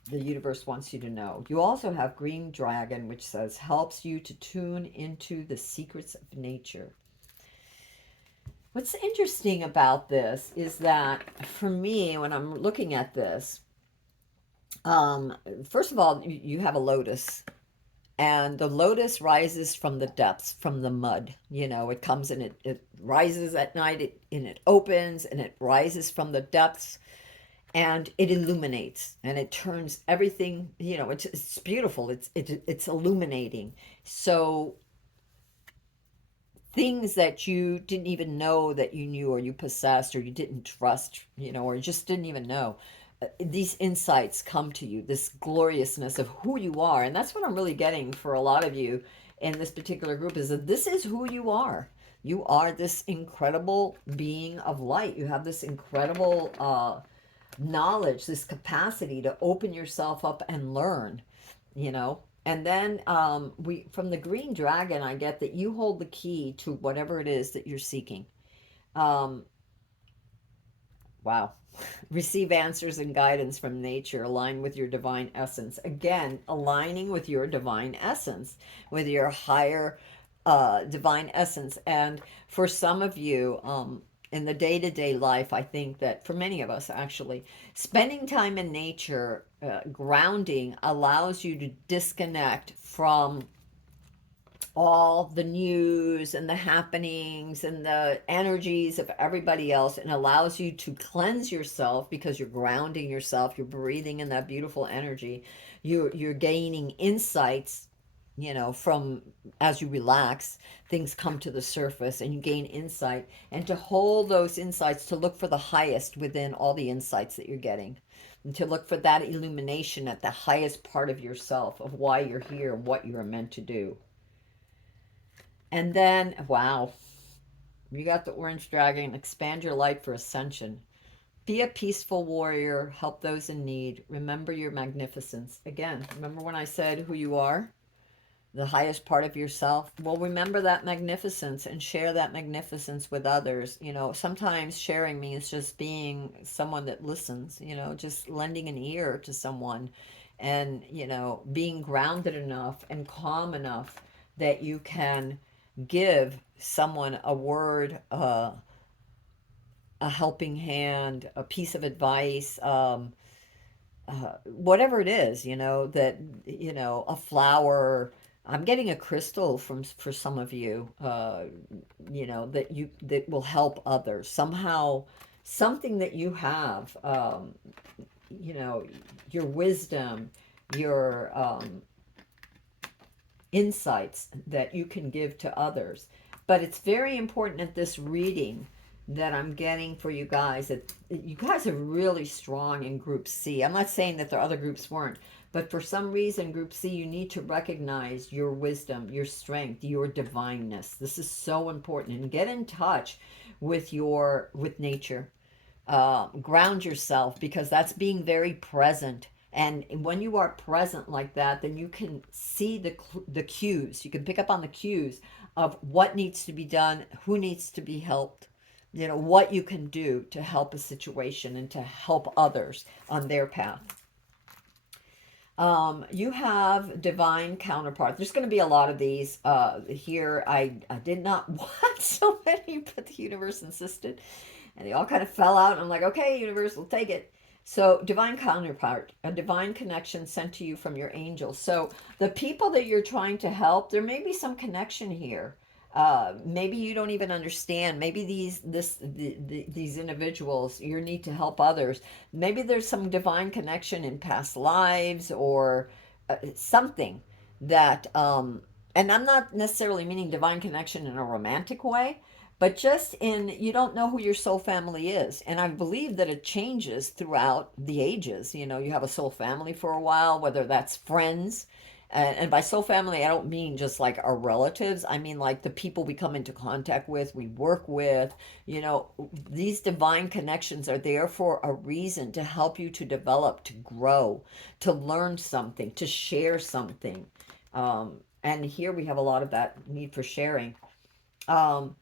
the universe wants you to know. You also have Green Dragon, which says helps you to tune into the secrets of nature. What's interesting about this is that for me, when I'm looking at this, um, first of all, you have a lotus, and the lotus rises from the depths, from the mud. You know, it comes and it rises at night, and it opens and it rises from the depths, and it illuminates and it turns everything. You know, it's beautiful. It's illuminating. So things that you didn't even know that you knew or you possessed or you didn't trust, you know, or just didn't even know. These insights come to you, this gloriousness of who you are. And that's what I'm really getting for a lot of you in this particular group is that this is who you are. You are this incredible being of light. You have this incredible knowledge, this capacity to open yourself up and learn, you know. And then we from the Green Dragon, I get that you hold the key to whatever it is that you're seeking. Um, wow. Receive answers and guidance from nature. Align with your divine essence. Again, aligning with your divine essence, with your higher divine essence. And for some of you, in the day to day life, I think that for many of us, actually, spending time in nature, grounding, allows you to disconnect from all the news and the happenings and the energies of everybody else, and allows you to cleanse yourself because you're grounding yourself, you're breathing in that beautiful energy, you're gaining insights, you know, from as you relax, things come to the surface and you gain insight, and to hold those insights, to look for the highest within all the insights that you're getting, and to look for that illumination at the highest part of yourself, of why you're here and what you're meant to do. And then, wow, you got the orange dragon. Expand your light for ascension. Be a peaceful warrior. Help those in need. Remember your magnificence. Again, remember when I said who you are? The highest part of yourself. Well, remember that magnificence and share that magnificence with others. You know, sometimes sharing means just being someone that listens, you know, just lending an ear to someone, and, you know, being grounded enough and calm enough that you can give someone a word, a helping hand, a piece of advice, whatever it is, you know, that, you know, a flower. I'm getting a crystal from for some of you, you know, that you that will help others somehow, something that you have, you know, your wisdom, your insights that you can give to others. But it's very important at this reading that I'm getting for you guys that you guys are really strong in Group C. I'm not saying that the other groups weren't, but for some reason, Group C, you need to recognize your wisdom, your strength, your divineness. This is so important, and get in touch with nature. Ground yourself, because that's being very present. And when you are present like that, then you can see the cues. You can pick up on the cues of what needs to be done, who needs to be helped, you know, what you can do to help a situation and to help others on their path. You have divine counterpart. There's going to be a lot of these here. I did not want so many, but the universe insisted, and they all kind of fell out. And I'm like, okay, universe, we'll take it. So, divine counterpart, a divine connection sent to you from your angels. So, the people that you're trying to help, there may be some connection here. Maybe you don't even understand. Maybe these individuals, your need to help others. Maybe there's some divine connection in past lives, or something that. And I'm not necessarily meaning divine connection in a romantic way, but just in, you don't know who your soul family is. And I believe that it changes throughout the ages. You know, you have a soul family for a while, whether that's friends, And by soul family, I don't mean just like our relatives. I mean like the people we come into contact with, we work with. You know, these divine connections are there for a reason, to help you to develop, to grow, to learn something, to share something. And here we have a lot of that need for sharing. Um,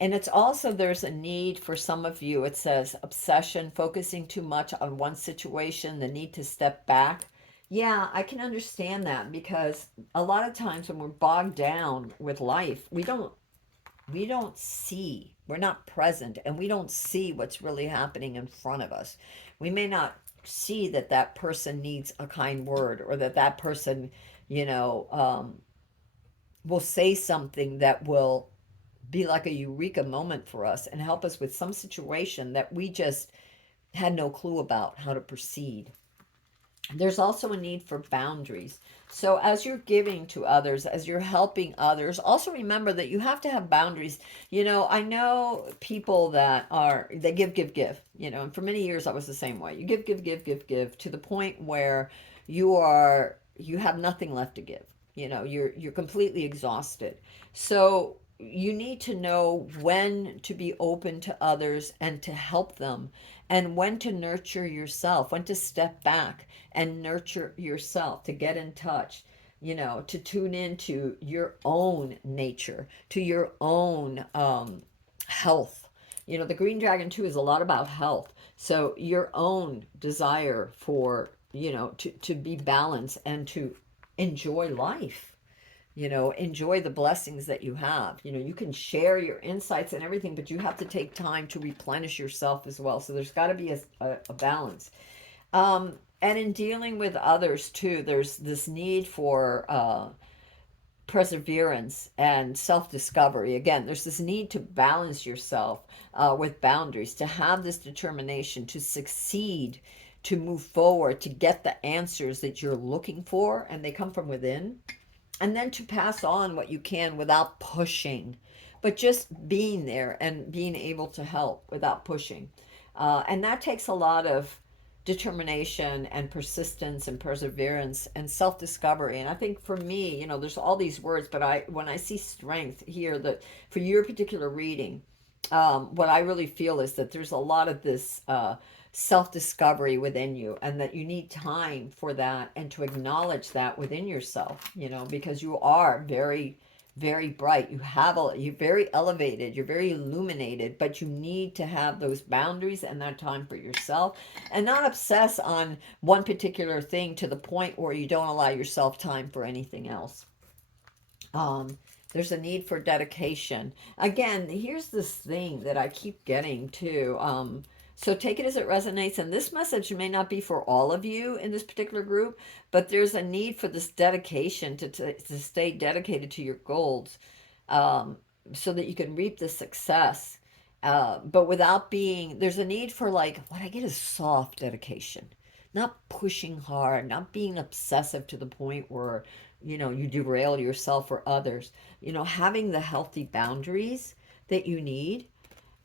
and it's also, there's a need for some of you, it says obsession, focusing too much on one situation, the need to step back. Yeah, I can understand that, because a lot of times when we're bogged down with life, we don't see, we're not present, and we don't see what's really happening in front of us. We may not see that that person needs a kind word, or that that person, you know, will say something that will be like a eureka moment for us and help us with some situation that we just had no clue about how to proceed. There's also a need for boundaries. So, as you're giving to others, as you're helping others, also remember that you have to have boundaries. You know, I know people that are, they give, give, give, you know, and for many years I was the same way. You give, give, give, give, give to the point where you have nothing left to give. You know, you're completely exhausted. So, you need to know when to be open to others and to help them, and when to nurture yourself, when to step back and nurture yourself, to get in touch, you know, to tune into your own nature, to your own health. You know, the Green Dragon too is a lot about health. So your own desire for, you know, to be balanced and to enjoy life, you know, enjoy the blessings that you have. You know, you can share your insights and everything, but you have to take time to replenish yourself as well. So there's got to be a balance. And in dealing with others too, there's this need for perseverance and self-discovery. Again, there's this need to balance yourself with boundaries, to have this determination to succeed, to move forward, to get the answers that you're looking for, and they come from within, and then to pass on what you can without pushing, but just being there and being able to help without pushing. And that takes a lot of determination and persistence and perseverance and self-discovery. And I think for me, you know, there's all these words, but when I see strength here, that for your particular reading, what I really feel is that there's a lot of this self discovery within you, and that you need time for that, and to acknowledge that within yourself, you know, because you are very, very bright. You're very elevated, you're very illuminated, but you need to have those boundaries and that time for yourself, and not obsess on one particular thing to the point where you don't allow yourself time for anything else. um, there's a need for dedication. Again, here's this thing that I keep getting to. So take it as it resonates. And this message may not be for all of you in this particular group, but there's a need for this dedication to stay dedicated to your goals, um, so that you can reap the success. But without being, there's a need for, like, what I get is soft dedication, not pushing hard, not being obsessive to the point where, you know, you derail yourself or others. You know, having the healthy boundaries that you need,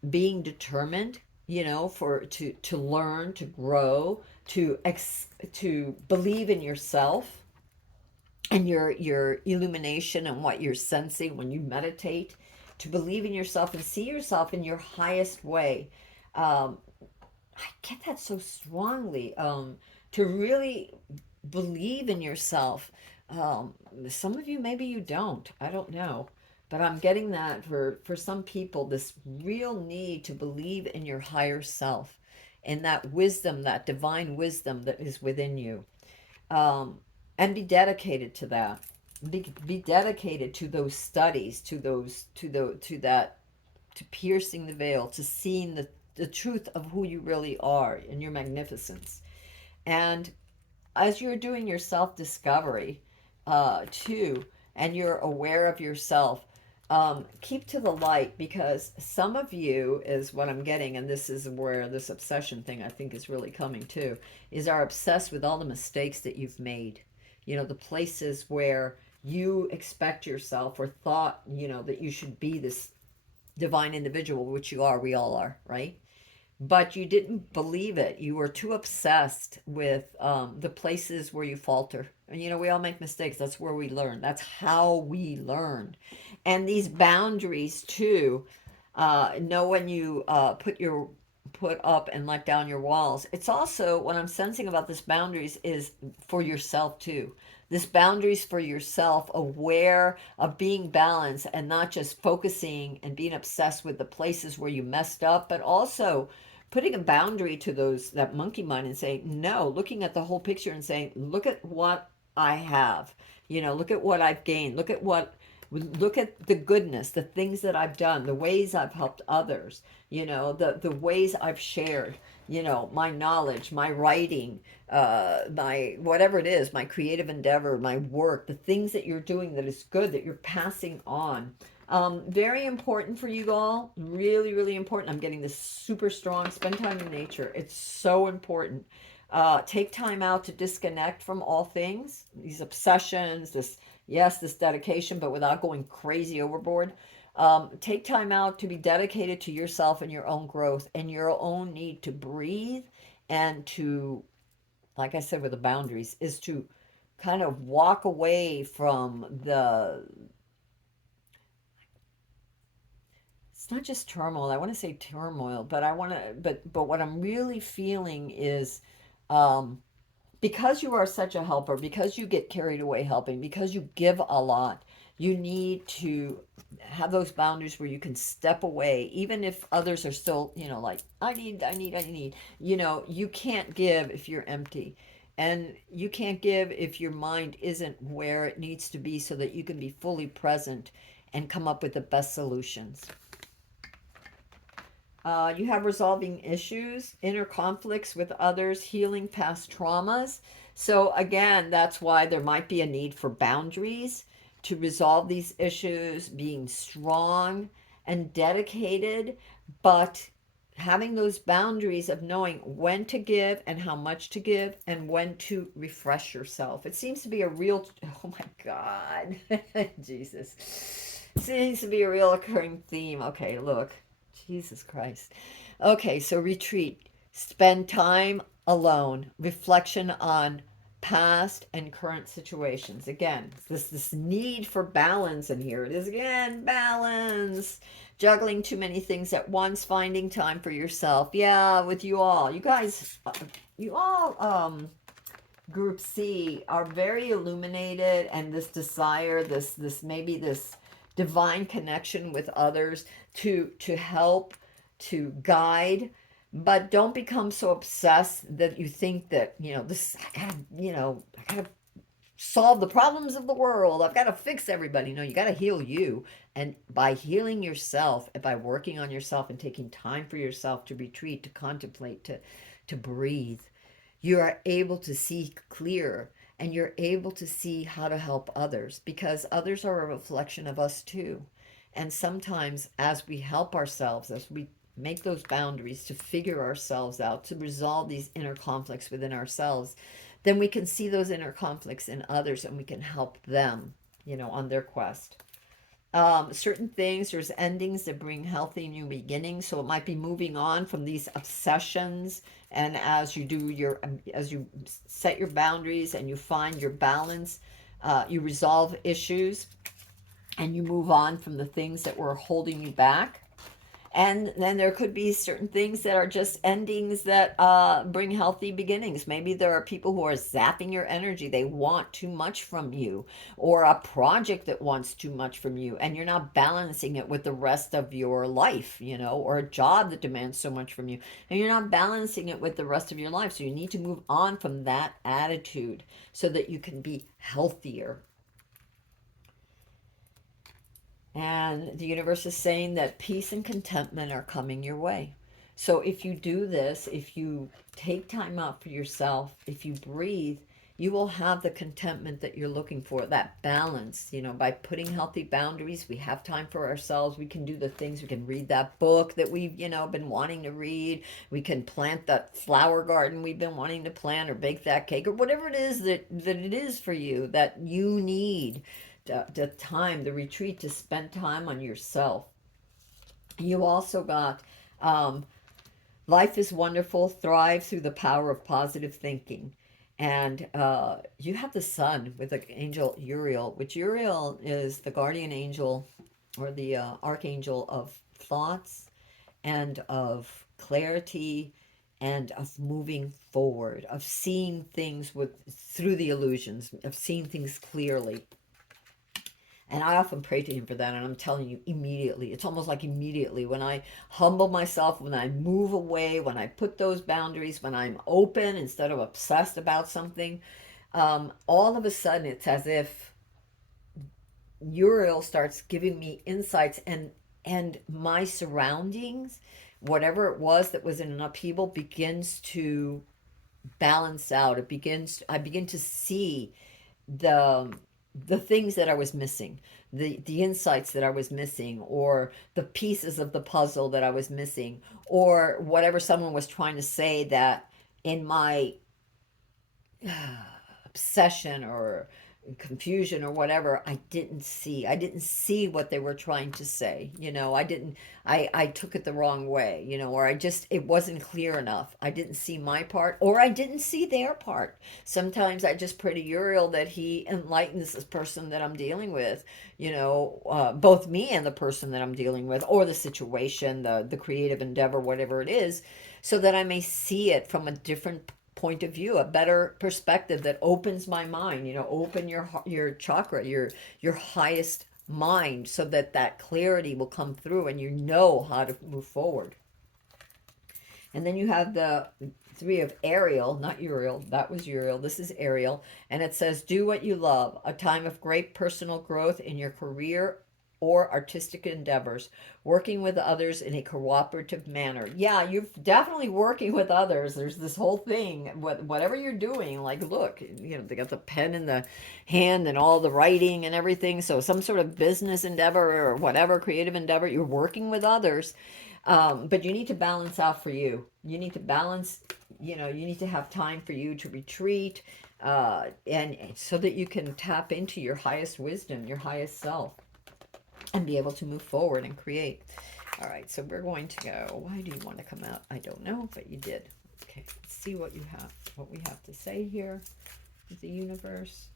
being determined, you know, for to learn, to grow, to believe in yourself and your illumination and what you're sensing when you meditate, to believe in yourself and see yourself in your highest way. um, I get that so strongly. To really believe in yourself. Um, some of you, maybe you don't. I don't know. But I'm getting that for some people, this real need to believe in your higher self and that wisdom, that divine wisdom that is within you. Um, and be dedicated to that. Be dedicated to those studies, to that, to piercing the veil, to seeing the truth of who you really are and your magnificence. And as you're doing your self discovery, too, and you're aware of yourself, keep to the light, because some of you, is what I'm getting, and this is where this obsession thing I think is really coming too, is are obsessed with all the mistakes that you've made. You know, the places where you expect yourself or thought, you know, that you should be this divine individual, which you are, we all are, right? but you didn't believe it. You were too obsessed with the places where you falter. And we all make mistakes. That's where we learn. That's how we learn. And these boundaries too. Know when you put up and let down your walls. It's also what I'm sensing about this boundaries is for yourself too. This boundaries for yourself, aware of being balanced and not just focusing and being obsessed with the places where you messed up, but also putting a boundary to that monkey mind and saying no, looking at the whole picture and saying, look at what I have, look at what I've gained, look at the goodness, the things that I've done, the ways I've helped others, the ways I've shared, my knowledge, my writing, my whatever it is, my creative endeavor, my work, the things that you're doing that is good, that you're passing on. Very important for you all. Really, really important. I'm getting this super strong. Spend time in nature. It's so important. Take time out to disconnect from all things, these obsessions, this dedication, but without going crazy overboard. Take time out to be dedicated to yourself and your own growth and your own need to breathe and to, like I said, with the boundaries, is to kind of walk away from it's not just turmoil. I want to say turmoil, but but what I'm really feeling is, um, because you are such a helper, because you get carried away helping, because you give a lot, you need to have those boundaries where you can step away, even if others are still, like, I need. You can't give if you're empty. And you can't give if your mind isn't where it needs to be so that you can be fully present and come up with the best solutions. You have resolving issues, inner conflicts with others, healing past traumas. So, again, that's why there might be a need for boundaries to resolve these issues, being strong and dedicated, but having those boundaries of knowing when to give and how much to give and when to refresh yourself. It seems to be a real, oh my God, Jesus. Seems to be a real occurring theme. Okay, look. Jesus Christ. Okay, so retreat. Spend time alone. Reflection on past and current situations. Again, this need for balance, and here it is again, balance. Juggling too many things at once, finding time for yourself. Yeah, with you all. You guys, you all group C are very illuminated, and this desire, this maybe this divine connection with others to help, to guide, but don't become so obsessed that you think that, this I gotta solve the problems of the world. I've got to fix everybody. No, you got to heal you. And by healing yourself and by working on yourself and taking time for yourself to retreat, to contemplate, to breathe, you are able to see clearer, and you're able to see how to help others, because others are a reflection of us too. And sometimes as we help ourselves, as we make those boundaries to figure ourselves out, to resolve these inner conflicts within ourselves, then we can see those inner conflicts in others and we can help them, on their quest. Certain things, there's endings that bring healthy new beginnings. So it might be moving on from these obsessions. And as you set your boundaries and you find your balance, you resolve issues and you move on from the things that were holding you back. And then there could be certain things that are just endings that bring healthy beginnings. Maybe there are people who are zapping your energy. They want too much from you, or a project that wants too much from you, and you're not balancing it with the rest of your life, or a job that demands so much from you, and you're not balancing it with the rest of your life. So you need to move on from that attitude so that you can be healthier. And the universe is saying that peace and contentment are coming your way. So if you do this, if you take time out for yourself, if you breathe, you will have the contentment that you're looking for, that balance. By putting healthy boundaries, we have time for ourselves. We can do the things, we can read that book that we've, been wanting to read. We can plant that flower garden we've been wanting to plant, or bake that cake, or whatever it is that it is for you that you need the time, the retreat, to spend time on yourself. You also got Life is wonderful. Thrive through the power of positive thinking. And you have the sun with the angel Uriel, which Uriel is the guardian angel or the archangel of thoughts and of clarity and of moving forward, of seeing things with through the illusions, of seeing things clearly. And I often pray to him for that. And I'm telling you, immediately, it's almost like immediately when I humble myself, when I move away, when I put those boundaries, when I'm open instead of obsessed about something, all of a sudden it's as if Uriel starts giving me insights, and my surroundings, whatever it was that was in an upheaval, begins to balance out. I begin to see the the things that I was missing, the insights that I was missing, or the pieces of the puzzle that I was missing, or whatever someone was trying to say that in my obsession or confusion or whatever, I didn't see what they were trying to say. I took it the wrong way, or it wasn't clear enough. I didn't see my part, or I didn't see their part. Sometimes I just pray to Uriel that he enlightens this person that I'm dealing with, both me and the person that I'm dealing with, or the situation, the creative endeavor, whatever it is, so that I may see it from a different point of view, a better perspective that opens my mind. Open your chakra, your highest mind, so that that clarity will come through and you know how to move forward. And then you have the three of Ariel, not Uriel. That was Uriel. This is Ariel. And it says, do what you love, a time of great personal growth in your career or artistic endeavors, working with others in a cooperative manner. Yeah, you're definitely working with others. There's this whole thing, whatever you're doing, like, look, they got the pen in the hand and all the writing and everything. So some sort of business endeavor or whatever, creative endeavor, you're working with others. But you need to balance out for you. You need to balance, you need to have time for you to retreat, and so that you can tap into your highest wisdom, your highest self, and be able to move forward and create. All right, so we're going to go. Why do you want to come out? I don't know, but you did. Okay, let's see what we have to say here with the universe.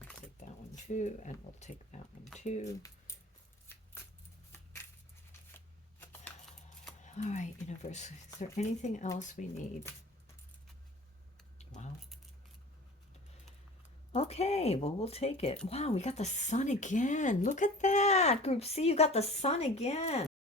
We'll take that one too, and we'll take that one too. All right, universe, is there anything else we need? Wow. Okay, well, we'll take it. Wow, we got the sun again. Look at that. Group C, you got the sun again.